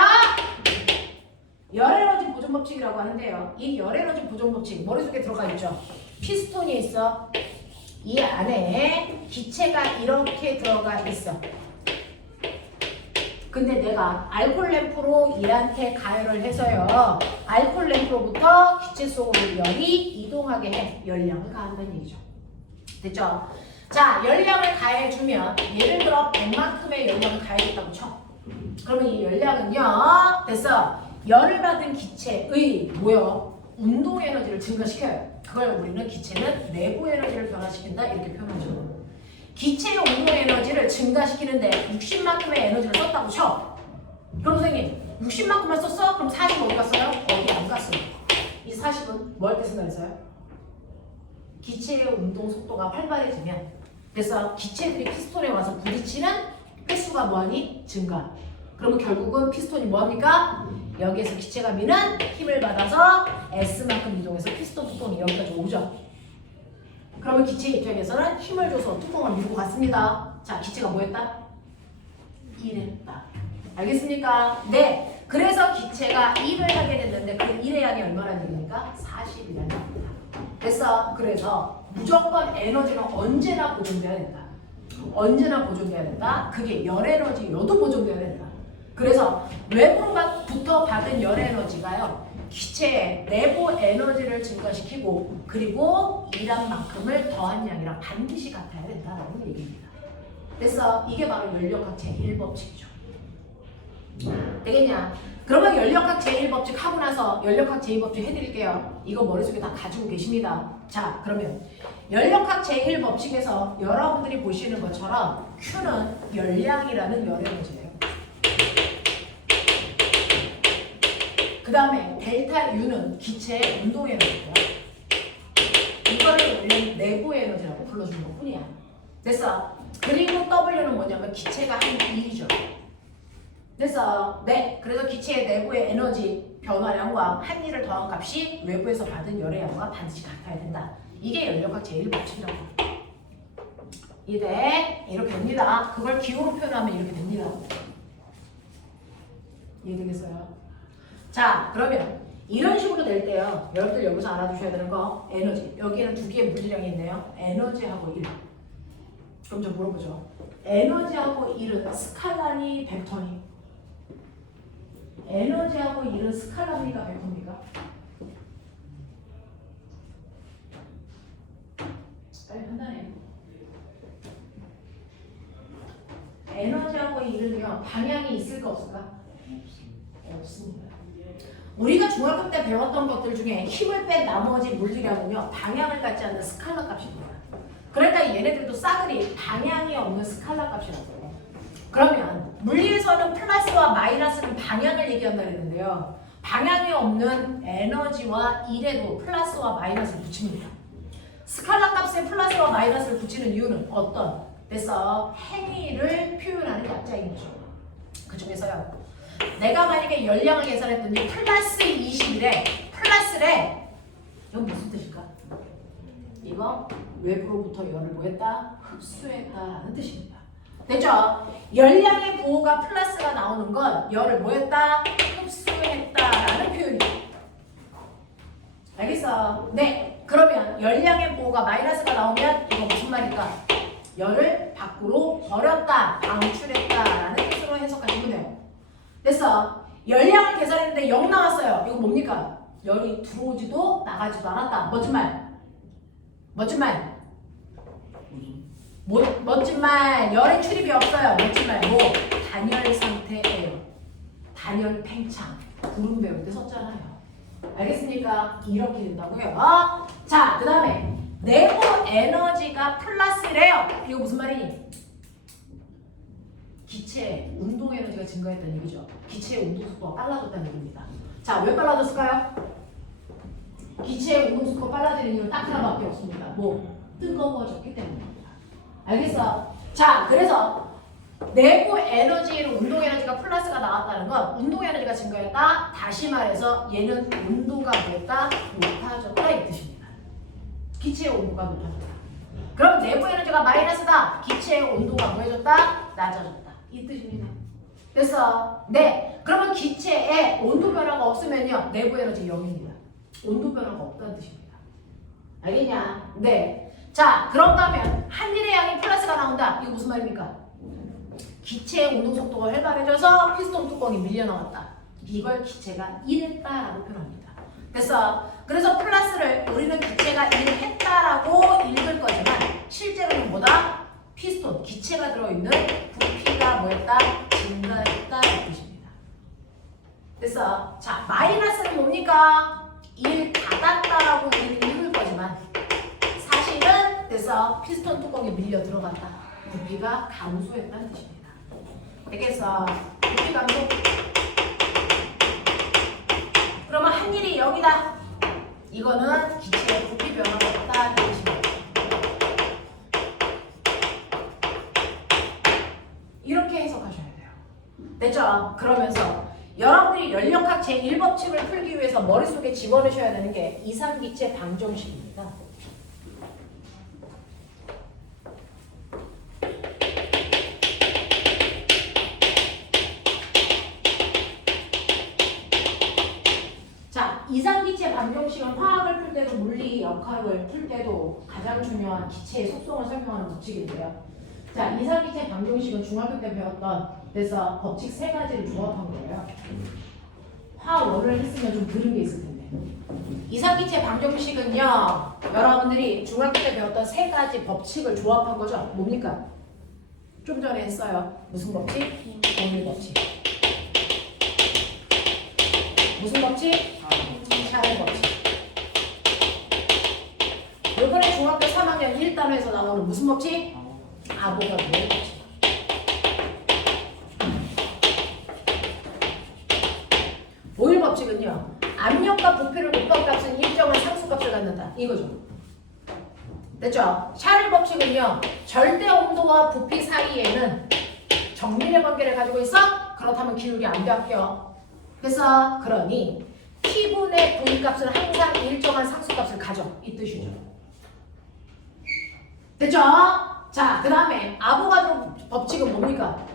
열에너지 보존법칙이라고 하는데요. 이 열에너지 보존법칙 머릿속에 들어가 있죠. 피스톤이 있어. 이 안에 기체가 이렇게 들어가 있어. 근데 내가 알콜 램프로 이한테 가열을 해서요. 알콜 램프로부터 기체 속으로 열이 이동하게 해. 열량을 가한다는 얘기죠. 됐죠? 자, 열량을 가해주면 예를 들어 100만큼의 열량을 가해줬다고 쳐. 그러면 이 열량은요. 됐어. 열을 받은 기체의 뭐요? 운동 에너지를 증가시켜요. 그걸 우리는 기체는 내부 에너지를 변화시킨다 이렇게 표현하죠. 기체의 운동 에너지를 증가시키는데 60만큼의 에너지를 썼다고 쳐. 그럼 선생님 60만큼만 썼어? 그럼 40 어디 갔어요? 어디 안 갔어요. 이 40은 뭐 할 때 쓴다 했어요? 기체의 운동 속도가 활발해지면 그래서 기체들이 피스톤에 와서 부딪히는 횟수가 뭐하니? 증가. 그러면 결국은 피스톤이 뭐합니까? 여기에서 기체가 미는 힘을 받아서 S만큼 이동해서 피스톤 뚜껑이 여기까지 오죠. 그러면 기체 입장에서는 힘을 줘서 뚜껑을 밀고 갔습니다. 자, 기체가 뭐 했다? 일했다. 알겠습니까? 네. 그래서 기체가 일을 하게 됐는데 그 일의 양이 얼마나 되니까 40이라는 겁니다. 됐어. 그래서 무조건 에너지는 언제나 보존돼야 된다. 언제나 보존돼야 된다. 그게 열 에너지여도 보존돼야 된다. 그래서 외부로부터 받은 열 에너지가요. 기체의 내부 에너지를 증가시키고 그리고 일한 만큼을 더한 양이랑 반드시 같아야 된다라는 얘기입니다. 그래서 이게 바로 연력학 제1법칙이죠. 되겠냐? 그러면 연력학 제1법칙 하고 나서 연력학 제2법칙 해드릴게요. 이거 머릿속에 다 가지고 계십니다. 자, 그러면 연력학 제1법칙에서 여러분들이 보시는 것처럼 Q는 열량이라는 열 에너지예요. 그 다음에 델타 U는 기체의 운동 에너지고요. 이거를 우리는 내부 에너지라고 불러주는 것 뿐이야. 됐어? 그리고 W는 뭐냐면 기체가 한 일이죠. 됐어? 네. 그래서 기체의 내부의 에너지 변화량과 한 일을 더한 값이 외부에서 받은 열의 양과 반드시 같아야 된다. 이게 연력학 제1법칙이라고. 이래 이렇게 됩니다. 그걸 기호로 표현하면 이렇게 됩니다. 이해되겠어요? 자, 그러면 이런 식으로 낼 때요. 여러분들 여기서 알아두셔야 되는 거 에너지. 여기에는 두 개의 물질량이 있네요. 에너지하고 1. 그럼 좀 물어보죠. 에너지하고 1은 스칼라니 벡터니? 에너지하고 1은 스칼라니가 벡터입니까? 빨리 판단해요. 에너지하고 1은요. 방향이 있을까 없을까? 없습니다. 우리가 중학교 때 배웠던 것들 중에 힘을 뺀 나머지 물질량은요. 방향을 갖지 않는 스칼라 값입니다. 그러니까 얘네들도 싸그리 방향이 없는 스칼라 값이라고 해요. 그러면 물리에서는 플러스와 마이너스는 방향을 얘기한다 그랬는데요. 방향이 없는 에너지와 일에도 플러스와 마이너스를 붙입니다. 스칼라 값에 플러스와 마이너스를 붙이는 이유는 어떤? 그래서 행위를 표현하는 약자인 거죠. 그 중에서요. 내가 만약에 열량을 계산했더니 플러스 21에 플러스래. 이건 무슨 뜻일까? 이거 외부로부터 열을 뭐했다? 흡수했다라는 뜻입니다. 됐죠? 열량의 부호가 플러스가 나오는 건 열을 뭐했다? 흡수했다라는 표현이에요. 알겠어? 네. 그러면 열량의 부호가 마이너스가 나오면 이거 무슨 말일까? 열을 밖으로 버렸다, 방출했다라는 뜻으로 해석하시면 돼요. 됐어. 열량을 계산했는데 0 나왔어요. 이거 뭡니까? 열이 들어오지도 나가지도 않았다. 멋진 말. 멋진 말. 멋진 말. 열의 출입이 없어요. 멋진 말. 뭐? 단열 상태예요. 단열 팽창. 구름 배울 때 썼잖아요. 알겠습니까? 이렇게 된다고요. 자, 그 다음에 내부 에너지가 플러스래요. 이거 무슨 말이니? 기체의 운동 에너지가 증가했다는 얘기죠. 기체의 운동 속도가 빨라졌다는 얘기입니다. 자, 왜 빨라졌을까요? 기체의 운동 속도가 빨라지는 이유는 딱 하나밖에 없습니다. 뭐? 뜨거워졌기 때문입니다. 알겠어? 자, 그래서 내부 에너지로 운동 에너지가 플러스가 나왔다는 건 운동 에너지가 증가했다. 다시 말해서 얘는 온도가 뭐였다? 높아졌다 이 뜻입니다. 기체의 온도가 높아졌다. 그럼 내부 에너지가 마이너스다. 기체의 온도가 뭐해졌다? 낮아졌다. 이 뜻입니다. 됐어? 네. 그러면 기체에 온도 변화가 없으면요. 내부 에너지 0입니다. 온도 변화가 없다는 뜻입니다. 알겠냐? 네. 자, 그런가 하면 한일의 양이 플러스가 나온다. 이거 무슨 말입니까? 기체의 운동 속도가 활발해져서 피스톤 뚜껑이 밀려나왔다. 이걸 기체가 일했다라고 표현합니다. 됐어? 그래서 플러스를 우리는 기체가 일했다라고 읽을 거지만 실제로는 뭐다? 피스톤, 기체가 들어있는 부피가 뭐였다? 증가했다라는 뜻입니다. 됐어? 자, 마이너스는 뭡니까? 일 닫았다라고 우리는 읽을 거지만 사실은 됐어? 피스톤 뚜껑에 밀려 들어갔다. 부피가 감소했다는 뜻입니다. 되겠어? 부피 감소. 그러면 한 일이 여기다. 이거는 기체의 부피 변화가 없다는 뜻입니다. 이렇게 해석하셔야 돼요. 됐죠? 그러면서 여러분들이 연력학 제1법칙을 풀기 위해서 머릿속에 집어넣으셔야 되는 게 이상기체 방정식입니다. 이상기체 방정식은 화학을 풀 때도 물리 역학을 풀 때도 가장 중요한 기체의 속성을 설명하는 법칙인데요. 자, 이상기체 방정식은 중학교 때 배웠던 그래서 법칙 3가지를 조합한 거예요. 화원을 했으면 좀 들은 게 있을 텐데. 이상기체 방정식은요, 여러분들이 중학교 때 배웠던 3가지 법칙을 조합한 거죠. 뭡니까? 좀 전에 했어요. 무슨 법칙? 공유 법칙. 무슨 법칙? 샤넬 법칙. 이번에 중학교 3학년 1단원에서 나오는 무슨 법칙? 아보가드로의 법칙. 보일 법칙은요, 압력과 부피를 곱한 값은 일정한 상수값을 갖는다. 이거죠. 됐죠? 샤넬 법칙은요, 절대 온도와 부피 사이에는 정밀의 관계를 가지고 있어? 그렇다면 기울기 안 바뀌어. 그래서 그러니 T분의 V 값은 항상 일정한 상수값을 가져. 이 뜻이죠. 됐죠? 자, 그 다음에 아보가드로 법칙은 뭡니까?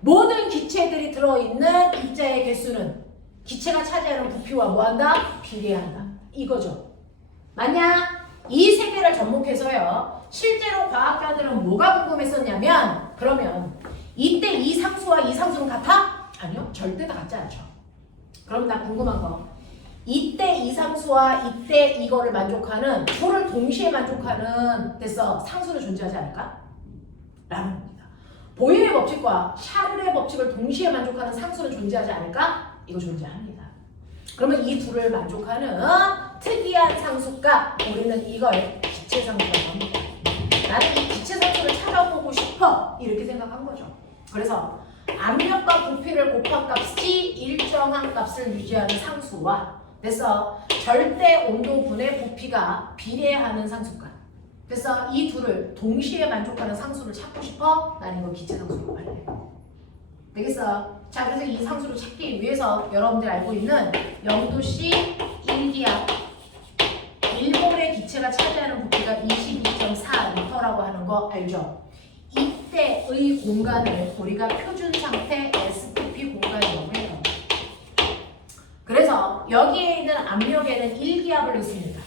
모든 기체들이 들어있는 입자의 개수는 기체가 차지하는 부피와 뭐한다? 비례한다. 이거죠. 맞냐? 이 세 개를 접목해서요. 실제로 과학자들은 뭐가 궁금했었냐면 그러면 이때 이 상수와 이 상수는 같아? 아니요. 절대 다 같지 않죠. 그럼 나 궁금한 거. 이때 이 상수와 이때 이거를 만족하는 둘을 동시에 만족하는 됐어 상수는 존재하지 않을까? 라는 겁니다. 보일의 법칙과 샤를의 법칙을 동시에 만족하는 상수는 존재하지 않을까? 이거 존재합니다. 그러면 이 둘을 만족하는 특이한 상수가 우리는 이걸 기체상수라고 합니다. 나는 이 기체상수를 찾아보고 싶어 이렇게 생각한 거죠. 그래서 압력과 부피를 곱한 값이 일정한 값을 유지하는 상수와 그래서 절대 온도분의 부피가 비례하는 상수값. 그래서 이 둘을 동시에 만족하는 상수를 찾고 싶어? 나는 이거 기체상수라고 할래. 되겠어? 자, 그래서 이 상수를 찾기 위해서 여러분들이 알고 있는 0도씨 1기압 1몰의 기체가 차지하는 부피가 22.4L라고 하는 거 알죠? 이때의 공간을 우리가 표준 상태 STP 공간이라고 해요. 그래서 여기에 있는 압력에는 1기압을 넣습니다.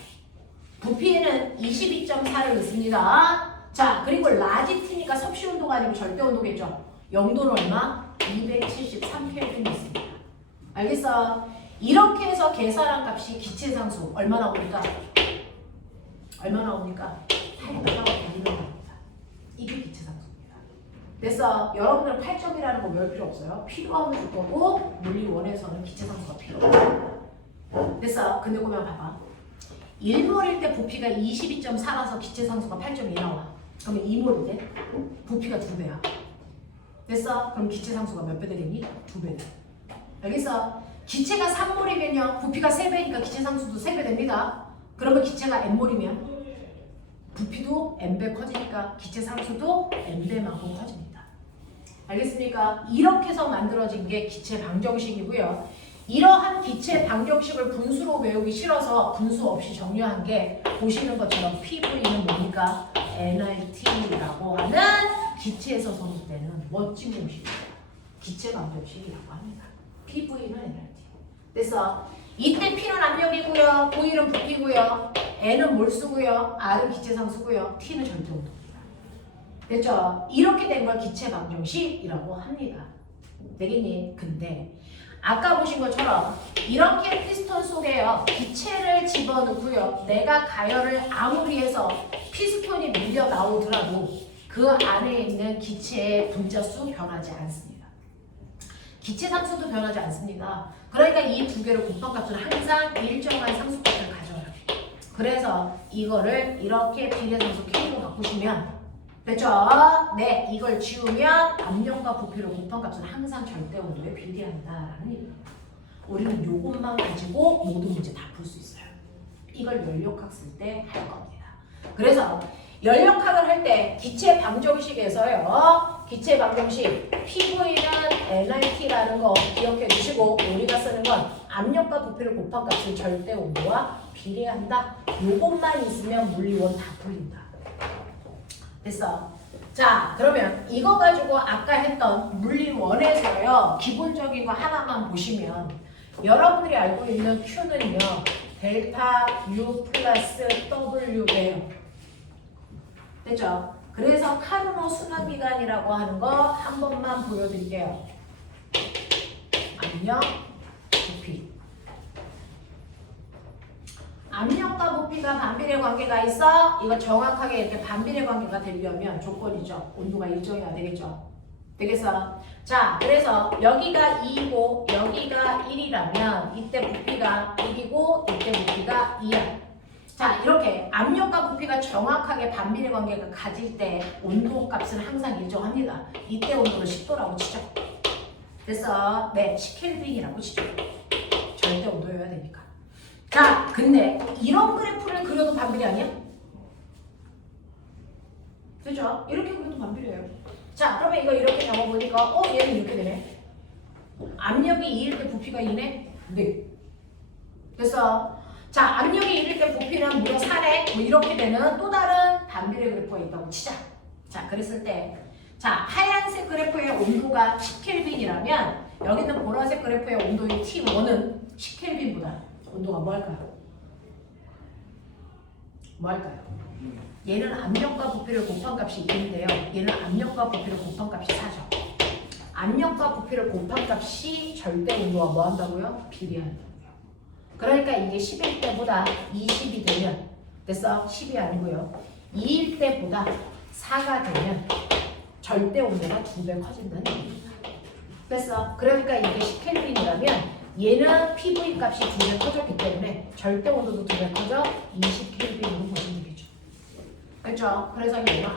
부피에는 22.4를 넣습니다. 자, 그리고 라지 T니까 섭씨 온도가 아니고 절대 온도겠죠. 0도는 얼마? 273켈빈 넣습니다. 알겠어? 이렇게 해서 계산한 값이 기체 상수 얼마 나옵니까? 얼마 나옵니까? 8.1이 나옵니다. 이게 기체 상수입니다. 됐어? 여러분들 8점이라는 거 외울 필요 없어요. 필요하면 줄 거고 물리 원에서는 기체 상수가 필요해요. 됐어? 근데 보면 봐봐. 1몰일 때 부피가 22.4라서 기체 상수가 8.2 나와. 그러면 2몰일 때 부피가 2배야. 됐어? 그럼 기체 상수가 몇 배 되겠니? 2배. 알겠어? 기체가 3몰이면요. 부피가 3배니까 기체 상수도 3배 됩니다. 그러면 기체가 n몰이면 부피도 n배 커지니까 기체 상수도 n배만큼 커집니다. 알겠습니까? 이렇게 해서 만들어진 게 기체 방정식이고요. 이러한 기체 방정식을 분수로 외우기 싫어서 분수 없이 정리한 게 보시는 것처럼 PV는 뭡니까? NRT라고 하는 기체에서 성립되는 멋진 공식이에요. 기체 방정식이라고 합니다. PV는 NRT. 그래서 이때 P는 압력이고요. V는 부피고요. N은 몰수고요. R은 기체상수고요. T는 절대온도입니다. 됐죠? 이렇게 된 걸 기체 방정식이라고 합니다. 되겠니? 근데 아까 보신 것처럼 이렇게 피스톤 속에요. 기체를 집어넣고요. 내가 가열을 아무리 해서 피스톤이 밀려 나오더라도 그 안에 있는 기체의 분자수 변하지 않습니다. 기체 상수도 변하지 않습니다. 그러니까 이 두 개를 곱한 값은 항상 일정한 상수값을 가져요. 그래서 이거를 이렇게 비례상수 K로 바꾸시면 됐죠? 네, 이걸 지우면 압력과 부피를 곱한 값은 항상 절대 온도에 비례한다라는 얘기입니다. 우리는 이것만 가지고 모든 문제 다 풀 수 있어요. 이걸 연력학 쓸 때 할 겁니다. 그래서 연력학을 할 때 기체 방정식에서요. 기체 방정식 PV는 NRT라는 거 기억해 주시고 우리가 쓰는 건 압력과 부피를 곱한 값은 절대 온도와 비례한다. 요것만 있으면 물리원 다 풀린다. 됐어. 자, 그러면 이거 가지고 아까 했던 물리원에서요. 기본적인 거 하나만 보시면 여러분들이 알고 있는 Q는요. 델타 U 플러스 W예요. 됐죠? 그래서 카르노 순환기간이라고 하는 거 한 번만 보여드릴게요. 압력, 부피. 압력과 부피가 반비례 관계가 있어. 이거 정확하게 이렇게 반비례 관계가 되려면 조건이죠. 온도가 일정해야 되겠죠. 되겠어? 자, 그래서 여기가 2이고 여기가 1이라면 이때 부피가 1이고 이때 부피가 2야. 자, 이렇게 압력과 부피가 정확하게 반비례 관계가 가질 때 온도 값은 항상 일정합니다. 이때 온도는 10도라고 치죠. 그래서 네, 10켈빈이라고 치죠. 절대 온도여야 되니까. 자, 근데 이런 그래프를 그려도 반비례 아니야? 그죠? 이렇게 그려도 반비례예요. 자, 그러면 이거 이렇게 적어보니까 얘는 이렇게 되네. 압력이 2일 때 부피가 2네? 네. 그래서 자, 압력이 1일 때 부피는 무려 4네? 뭐 이렇게 되는 또 다른 반비례 그래프가 있다고 치자. 자, 그랬을 때 자, 하얀색 그래프의 온도가 10켈빈이라면 여기 있는 보라색 그래프의 온도인 T1은 10켈빈보다 온도가 뭐 할까요? 뭐 할까요? 얘는 압력과 부피를 곱한 값이 2인데요. 얘는 압력과 부피를 곱한 값이 4죠. 압력과 부피를 곱한 값이 절대 온도와 뭐 한다고요? 비례한다고요. 그러니까 이게 10일 때보다 20이 되면 됐어? 10이 아니고요. 2일 때보다 4가 되면 절대 온도가 2배 커진다는 얘기입니다. 됐어? 그러니까 이게 10켈빈이라면 얘는 PV 값이 2배 커졌기 때문에 절대 온도도 2배 커져 20켈빈으로 보시면 되겠죠. 그렇죠? 그래서 얘는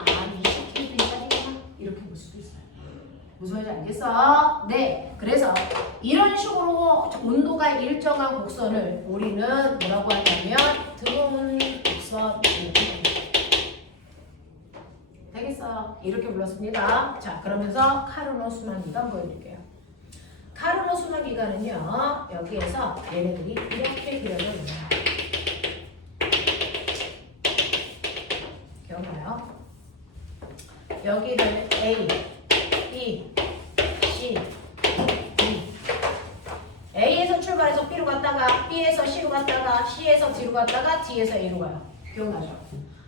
20켈빈짜리구나 이렇게 볼 수도 있어요. 무슨 말인지 알겠어? 네. 그래서 이런 식으로 온도가 일정한 곡선을 우리는 뭐라고 하냐면 드론 곡선 되겠어? 이렇게 불렀습니다. 자, 그러면서 카르노 순환기간 보여드릴게요. 카르노 순환기간은요. 여기에서 얘네들이 이렇게 그려져요. 기억나요? 여기를 A, B, C, D. A에서 출발해서 B로 갔다가 B에서 C로 갔다가 C에서 D로 갔다가 D에서 A로 가요. 기억나죠?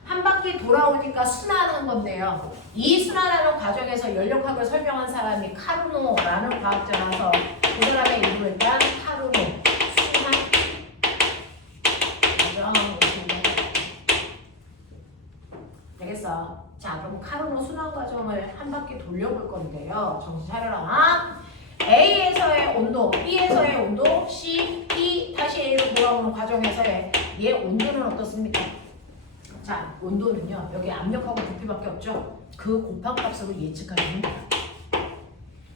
한 바퀴 돌아오니까 순환한 건데요. 이 순환하는 과정에서 연력학을 설명한 사람이 카르노라는 과학자라서 그 사람의 이름을 일단 카르노 순환 과정. 되겠어? 자, 그럼 카르노 순환 과정을 한 바퀴 돌려볼 건데요. 정신 차려라. A에서의 온도, B에서의 온도, C, B 다시 A로 돌아오는 과정에서의 얘 온도는 어떻습니까? 자, 온도는요. 여기 압력하고 부피밖에 없죠. 그 곱한값으로 예측하시면 돼요.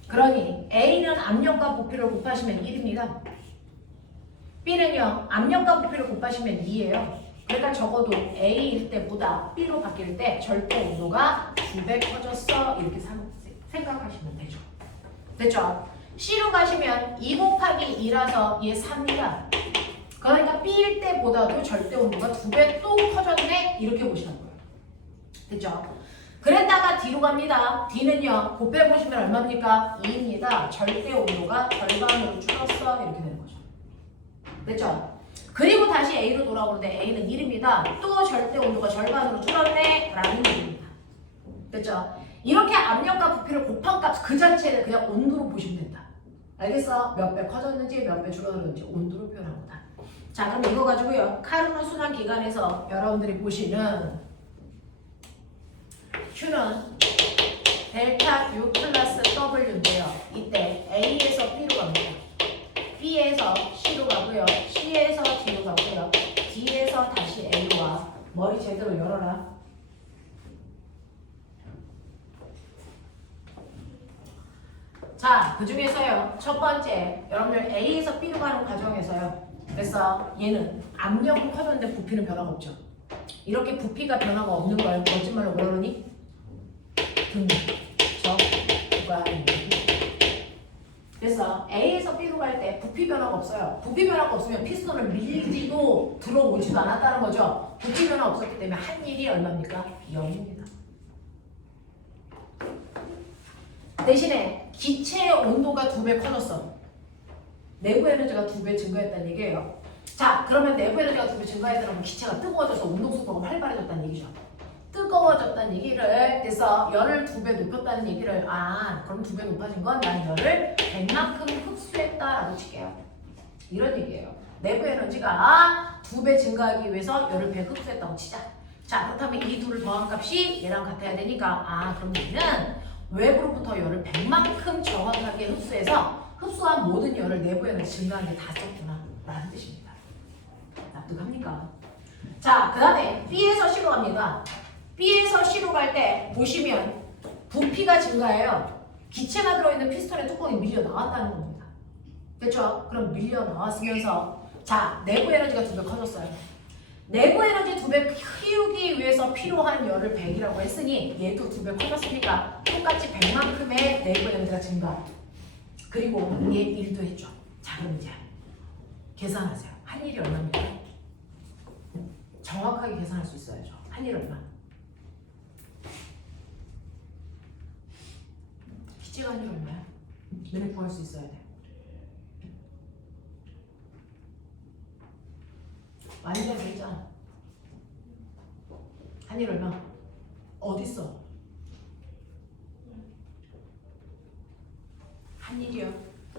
그러니 A는 압력과 부피를 곱하시면 1입니다. B는요. 압력과 부피를 곱하시면 2예요. 그러니까 적어도 A일 때보다 B로 바뀔 때 절대 온도가 2배 커졌어. 이렇게 생각하시면 되죠. 됐죠? C로 가시면 2 곱하기 2라서 얘 3이다. 그러니까 B일 때보다도 절대 온도가 2배 또 커졌네. 이렇게 보시는 거예요. 됐죠? 그랬다가 D로 갑니다. D는요. 곱해보시면 얼마입니까? 2입니다. 절대 온도가 절반으로 줄었어. 이렇게 되는 거죠. 됐죠? 그리고 다시 A로 돌아오는데 A는 1입니다. 또 절대 온도가 절반으로 줄었네. 라는 얘기입니다. 됐죠? 이렇게 압력과 부피를 곱한 값 그 자체를 그냥 온도로 보시면 된다. 알겠어? 몇 배 커졌는지 몇 배 줄어들었는지 온도로 표현한 거다. 자, 그럼 이거 가지고요. 카르노 순환 기관에서 여러분들이 보시는 Q는 델타 U 플러스 W인데요. 이때 A에서 B로 갑니다. B에서 C로 가고요. C에서 D로 가고요. D에서 다시 A로 와. 머리 제대로 열어라. 자, 그 중에서요. 첫 번째, 여러분들 A에서 B로 가는 과정에서요. 그래서 얘는 압력은 커졌는데 부피는 변화가 없죠. 이렇게 부피가 변화가 없는 걸 거짓말로 뭐라 그러니? 적, 구간. 그래서 A에서 B로 갈 때 부피 변화가 없어요. 부피 변화가 없으면 피스톤을 밀지도 들어오지도 않았다는 거죠. 부피 변화 없었기 때문에 한 일이 얼마입니까? 0입니다. 대신에 기체의 온도가 2배 커졌어. 내부 에너지가 2배 증가했다는 얘기예요. 자, 그러면 내부 에너지가 2배 증가했다면 기체가 뜨거워져서 운동 속도가 활발해졌다는 얘기죠. 뜨거워졌다는 얘기를 해서 열을 2배 높였다는 얘기를 그럼 2배 높아진 건 난 열을 100만큼 흡수했다라고 칠게요. 이런 얘기예요. 내부 에너지가 2배 증가하기 위해서 열을 100 흡수했다고 치자. 자, 그렇다면 이 둘을 더한 값이 얘랑 같아야 되니까 그럼 얘는 외부로부터 열을 100만큼 정확하게 흡수해서 흡수한 모든 열을 내부 에너지 증가한 게 다 썼구나 라는 뜻입니다. 납득합니까? 자, 그 다음에 B에서 C로 갑니다. B에서 C로 갈 때 보시면 부피가 증가해요. 기체가 들어있는 피스톤의 뚜껑이 밀려 나왔다는 겁니다. 됐죠? 그럼 밀려 나왔으면서 자, 내부 에너지가 2배 커졌어요. 내부 에너지 2배 키우기 위해서 필요한 열을 100이라고 했으니 얘도 2배 커졌으니까 똑같이 100만큼의 내부 에너지가 증가. 그리고 얘 1도 했죠. 자, 그럼 이제 계산하세요. 한 일이 얼마입니까? 정확하게 계산할 수 있어야죠. 한 일 얼마? 기체가 한 일 얼마야? 너네 구할 수 있어야 돼. 완전 되잖아. 한 일 얼마? 어딨어? 한 일이요.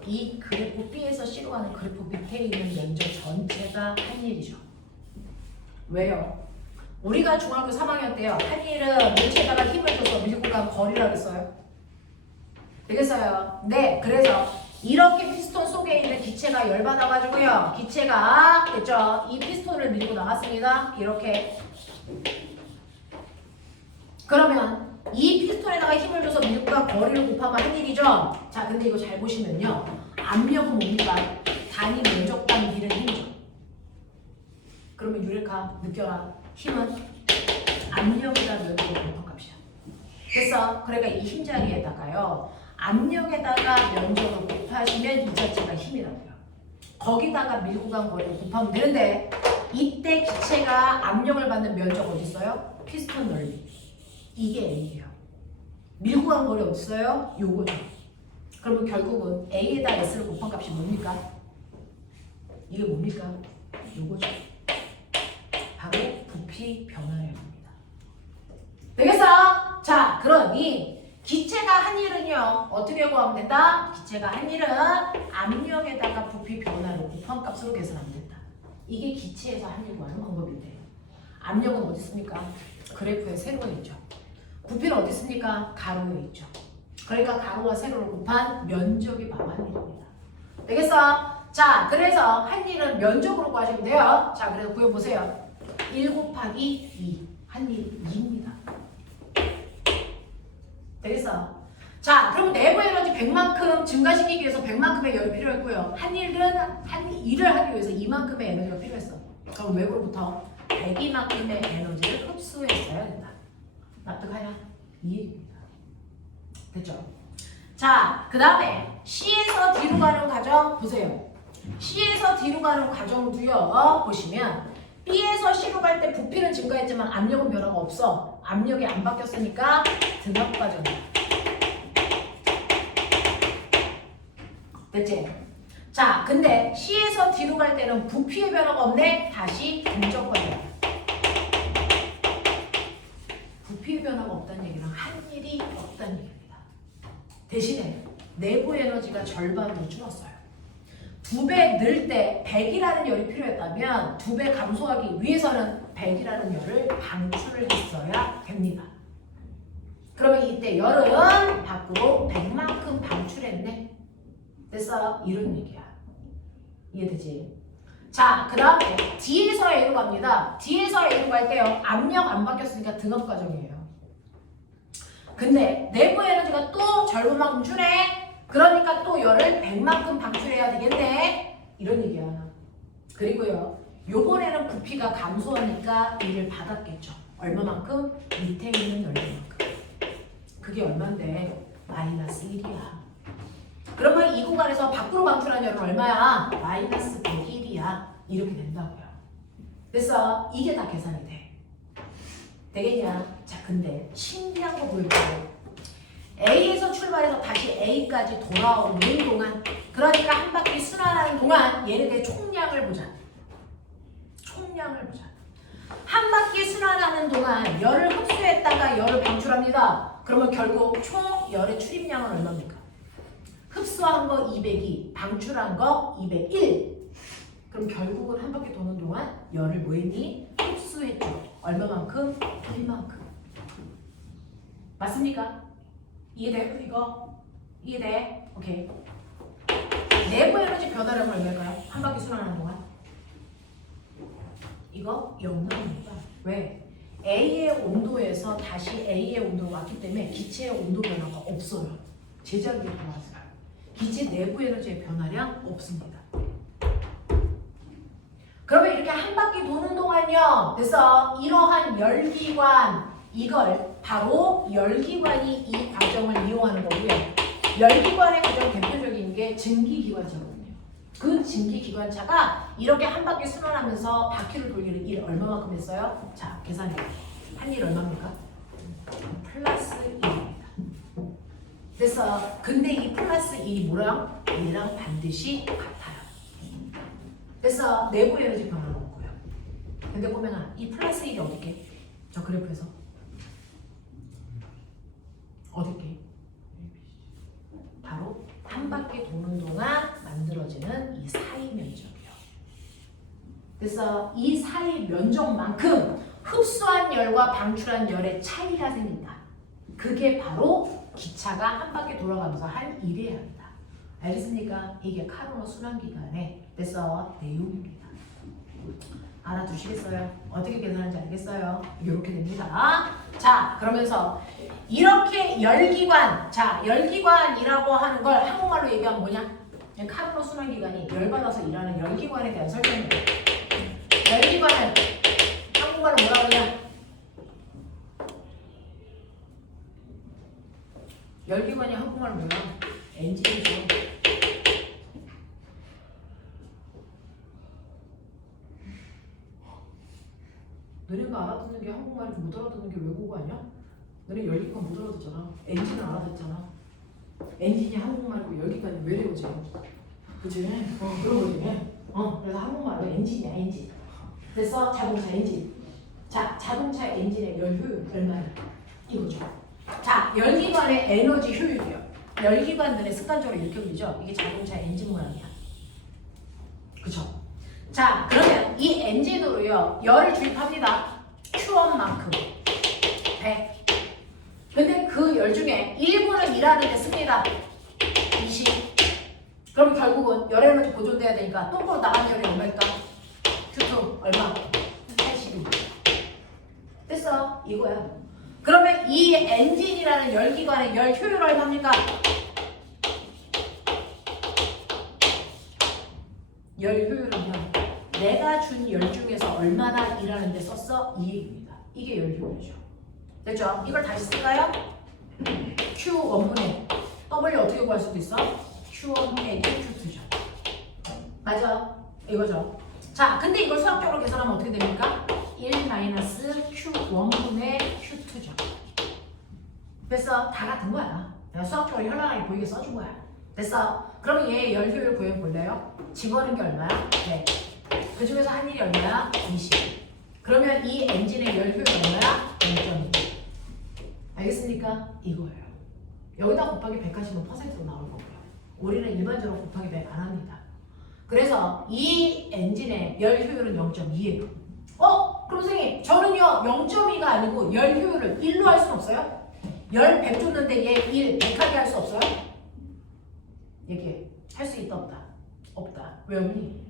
이 그래프 B에서 C로 가는 그래프 밑에 있는 면적 전체가 한 일이죠. 왜요? 우리가 중학교 3학년 때요. 한 일은 물체에다가 힘을 줘서 밀고 간 거리라고 했어요. 되겠어요? 네, 그래서 이렇게 피스톤 속에 있는 기체가 열받아가지고요. 기체가 됐죠? 이 피스톤을 밀고 나갔습니다. 이렇게. 그러면 이 피스톤에다가 힘을 줘서 밀고 간 거리를 곱하면 한 일이죠? 자, 근데 이거 잘 보시면요. 압력은 뭡니까? 단위 면적당 밀은 힘이죠. 그러면 유레카 느껴라. 힘은 압력에다 면적을 곱한 값이야. 됐어? 그러니까 이 힘자리에다가요. 압력에다가 면적을 곱하시면 이 자체가 힘이라고요. 거기다가 밀고 간 거리를 곱하면 되는데 이때 기체가 압력을 받는 면적 어디 있어요? 피스톤 넓이. 이게 A예요. 밀고 간 거리 없어요? 요거죠. 그러면 결국은 A에다 S를 곱한 값이 뭡니까? 이게 뭡니까? 요거죠. 바로 부피 변화량입니다. 되겠어? 자, 그러니 기체가 한 일은요. 어떻게 구하면 된다? 기체가 한 일은 압력에다가 부피 변화를 곱한 값으로 계산하면 된다. 이게 기체에서 한 일 구하는 방법인데 압력은 어디 있습니까? 그래프에 세로에 있죠. 부피는 어디 있습니까? 가로에 있죠. 그러니까 가로와 세로를 곱한 면적이 바로 한 일입니다. 되겠어? 자, 그래서 한 일은 면적으로 구하시면 돼요. 자, 그래서 구해보세요. 1 곱하기 2. 한 일이 2입니다. 되겠어? 자, 그럼 내부 에너지 100만큼 증가시키기 위해서 100만큼의 열이 필요했고요. 한 일을 하기 위해서 이만큼의 에너지가 필요했어. 그럼 외부로부터 102만큼의 에너지를 흡수했어야 된다. 납득하냐? 이 얘기입니다. 됐죠? 자, 그 다음에 C에서 D로 가는 과정 보세요. C에서 D로 가는 과정도요. 보시면 B에서 C로 갈 때 부피는 증가했지만 압력은 변화가 없어. 압력이 안 바뀌었으니까 등압 과정이야. 됐지? 자, 근데 C에서 D로 갈 때는 부피의 변화가 없네. 다시 등적 과정이야. 부피의 변화가 없다는 얘기는 한 일이 없다는 얘기입니다. 대신에 내부 에너지가 절반으로 줄었어요. 2배 늘 때 100이라는 열이 필요했다면 2배 감소하기 위해서는 100이라는 열을 방출을 했어야 됩니다. 그러면 이때 열은 밖으로 100만큼 방출했네. 됐어? 이런 얘기야. 이해되지? 자, 그 다음에 D에서 A로 갑니다. D에서 A로 갈 때요. 압력 안 바뀌었으니까 등압 과정이에요. 근데 내부 에너지가 또 절반만큼 주네. 그러니까 또 열을 100만큼 방출해야 되겠네. 이런 얘기야. 그리고요. 요번에는 부피가 감소하니까 이를 받았겠죠. 얼마만큼? 밑에 있는 열만큼. 그게 얼만데? 마이너스 1이야. 그러면 이 구간에서 밖으로 방출한 열은 얼마야? 마이너스 101이야. 이렇게 된다고요. 그래서 이게 다 계산이 돼. 되겠냐? 자, 근데 신기한 거 보여줄게요. A에서 출발해서 다시 A까지 돌아오는 동안, 그러니까 한 바퀴 순환하는 동안 얘네들의 총량을 보자. 총량을 보자. 한 바퀴 순환하는 동안 열을 흡수했다가 열을 방출합니다. 그러면 결국 총 열의 출입량은 얼마입니까? 흡수한 거 202, 방출한 거 201. 그럼 결국은 한 바퀴 도는 동안 열을 뭐 했니? 흡수했죠. 얼마만큼? 1만큼. 맞습니까? 이해돼? 이거? 이해돼? 오케이. 내부 에너지 변화량은 얼마일까요? 한 바퀴 순환하는 동안? 이거 0 나옵니다. 왜? A의 온도에서 다시 A의 온도로 왔기 때문에 기체의 온도 변화가 없어요. 제자리로 돌아왔어요. 기체 내부 에너지의 변화량 없습니다. 그러면 이렇게 한 바퀴 도는 동안요. 그래서 이러한 열기관, 이걸 바로 열기관이 이 과정을 이용하는 거고요. 열기관의 가장 대표적인 게 증기기관차거든요. 그 증기기관차가 이렇게 한 바퀴 순환하면서 바퀴를 돌기를 일 얼마만큼 했어요? 자, 계산해요. 한 일 얼마입니까? 플러스 1입니다. 그래서 근데 이 플러스 1이 뭐랑? 얘랑 반드시 같아요. 그래서 내부 에너지 변화는 없고요. 근데 보면 이 플러스 1이 어디게? 저 그래프에서 어디게? 바로 한 바퀴 도는 동안 만들어지는 이 사이 면적이요. 그래서 이 사이 면적만큼 흡수한 열과 방출한 열의 차이가 생긴다. 그게 바로 기차가 한 바퀴 돌아가면서 한 일이어야 합니다. 알겠습니까? 이게 카르노 순환기관의 그래서 내용입니다. 알아두시겠어요? 어떻게 계산하는지 알겠어요? 이렇게 됩니다. 자, 그러면서 이렇게 열기관, 자, 열기관이라고 하는 걸 한국말로 얘기하면 뭐냐? 카르노 순환기관이 열받아서 일하는 열기관에 대한 설명이에요. 열기관을 한국말로 뭐라고 하냐? 열기관이 한국말로 뭐야? 엔진이죠. 너네가 알아듣는 게 한국말이고 못 알아듣는 게 외국어 아니야? 너네 열기관 못 알아듣잖아. 엔진은 알아듣잖아. 엔진이 한국말이고 열기관이 외래어지. 그치? 그런 거지. 그래서 한국말로 엔진이야, 엔진. 그래서 자동차 엔진. 자, 자동차 엔진의 열 효율 얼마야? 이거죠. 자, 열기관의 에너지 효율이요. 열기관들의 습관적으로 이렇게 그리죠. 이게 자동차 엔진 모양이야. 그쵸? 자, 그러면 이 엔진으로요, 열을 주입합니다. Q1만큼 100. 근데 그 열 중에 일부는 일하는 데 씁니다. 20. 그럼 결국은 열 에너지 보존돼야 되니까 똥으로 나가는 열이 얼마일까? Q2 얼마? 82. 됐어. 이거야. 그러면 이 엔진이라는 열기관의 열 효율 얼마입니까? 열 효율은요, 내가 준 열 중에서 얼마나 일하는 데 썼어? 이 얘기입니다. 이게 열 효율이죠. 됐죠? 이걸 다시 쓸까요? Q1분의 W 어떻게 구할 수도 있어? Q1 빼기 Q2죠. 맞아. 이거죠. 자, 근데 이걸 수학적으로 계산하면 어떻게 됩니까? 1 마이너스 Q1분의 Q2죠. 됐어. 다 같은 거야. 내가 수학적으로 현란하게 보이게 써준 거야. 됐어. 그럼 얘 열 효율 구해볼래요? 집어넣은 게 얼마야? 네. 그 중에서 한 일이 얼마야? 20. 그러면 이 엔진의 열 효율 얼마야? 0.2. 알겠습니까? 이거예요. 여기다 곱하기 100 하시면 퍼센트로 나올 거고요. 우리는 일반적으로 곱하기 100 안 합니다. 그래서 이 엔진의 열 효율은 0.2예요. 그럼 선생님, 저는요 0.2가 아니고 열 효율을 1로 할 수는 없어요? 열 100 줬는데 얘 1, 100하게 할 수 없어요? 얘기해. 할 수 있다 없다? 없다. 왜 없니?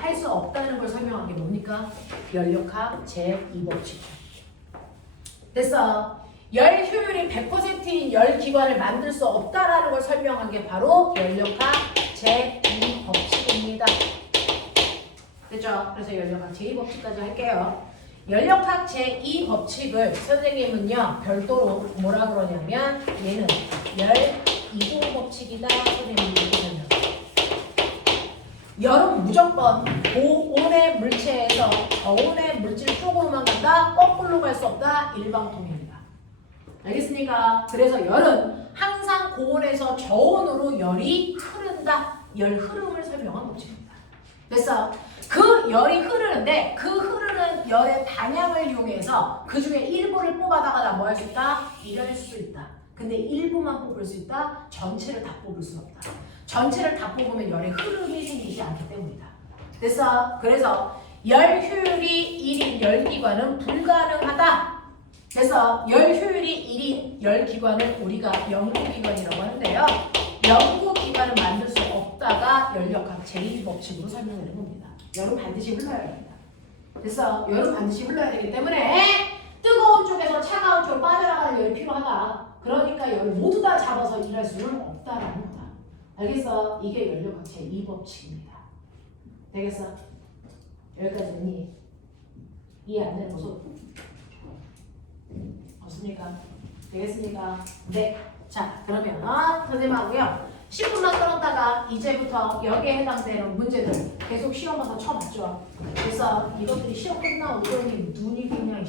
할 수 없다는 걸 설명한 게 뭡니까? 연력학 제2법칙이죠. 됐어. 열 효율이 100%인 열 기관을 만들 수 없다라는 걸 설명한 게 바로 연력학 제2법칙입니다. 됐죠? 그래서 연력학 제2법칙까지 할게요. 연력학 제2법칙을 선생님은요 별도로 뭐라 그러냐면 얘는 열 이동법칙이다. 선생님이 이렇게 설명해요. 열은 무조건 고온의 물체에서 저온의 물질 쪽으로만 간다. 거꾸로 갈 수 없다. 일방통행이다. 알겠습니까? 그래서 열은 항상 고온에서 저온으로 열이 흐른다. 열 흐름을 설명한 법칙입니다. 됐어? 그 열이 흐르는데 그 흐르는 열의 방향을 이용해서 그 중에 일부를 뽑아다가 나 뭐 할 수 있다? 일할 수 있다. 근데 일부만 뽑을 수 있다. 전체를 다 뽑을 수 없다. 전체를 다 뽑으면 열의 흐름이 생기지 않기 때문이다. 됐어? 그래서 열 효율이 1인 열기관은 불가능하다. 그래서 열 효율이 1인 열기관을 우리가 연구기관이라고 하는데요. 연구기관을 만들 수 없다가 연력학 제2법칙으로 설명하는 겁니다. 열은 반드시 흘러야 됩니다. 그래서 열은 반드시 흘러야 되기 때문에 뜨거운 쪽에서 차가운 쪽으로 빠져나가는 열이 필요하다. 그러니까 열을 모두 다 잡아서 일할 수는 없다라는 거다. 알겠어? 이게 연력학 제2법칙입니다. 되겠어? 여기까지는 이해 안 되는 거 없습니까? 되겠습니까? 네. 자, 그러면 선생님하고요 10분만 끊었다가 이제부터 여기에 해당되는 문제들 계속 시험 봐서 쳐봤죠. 그래서 이것들이 시험 끝나고 그러니 눈이 그냥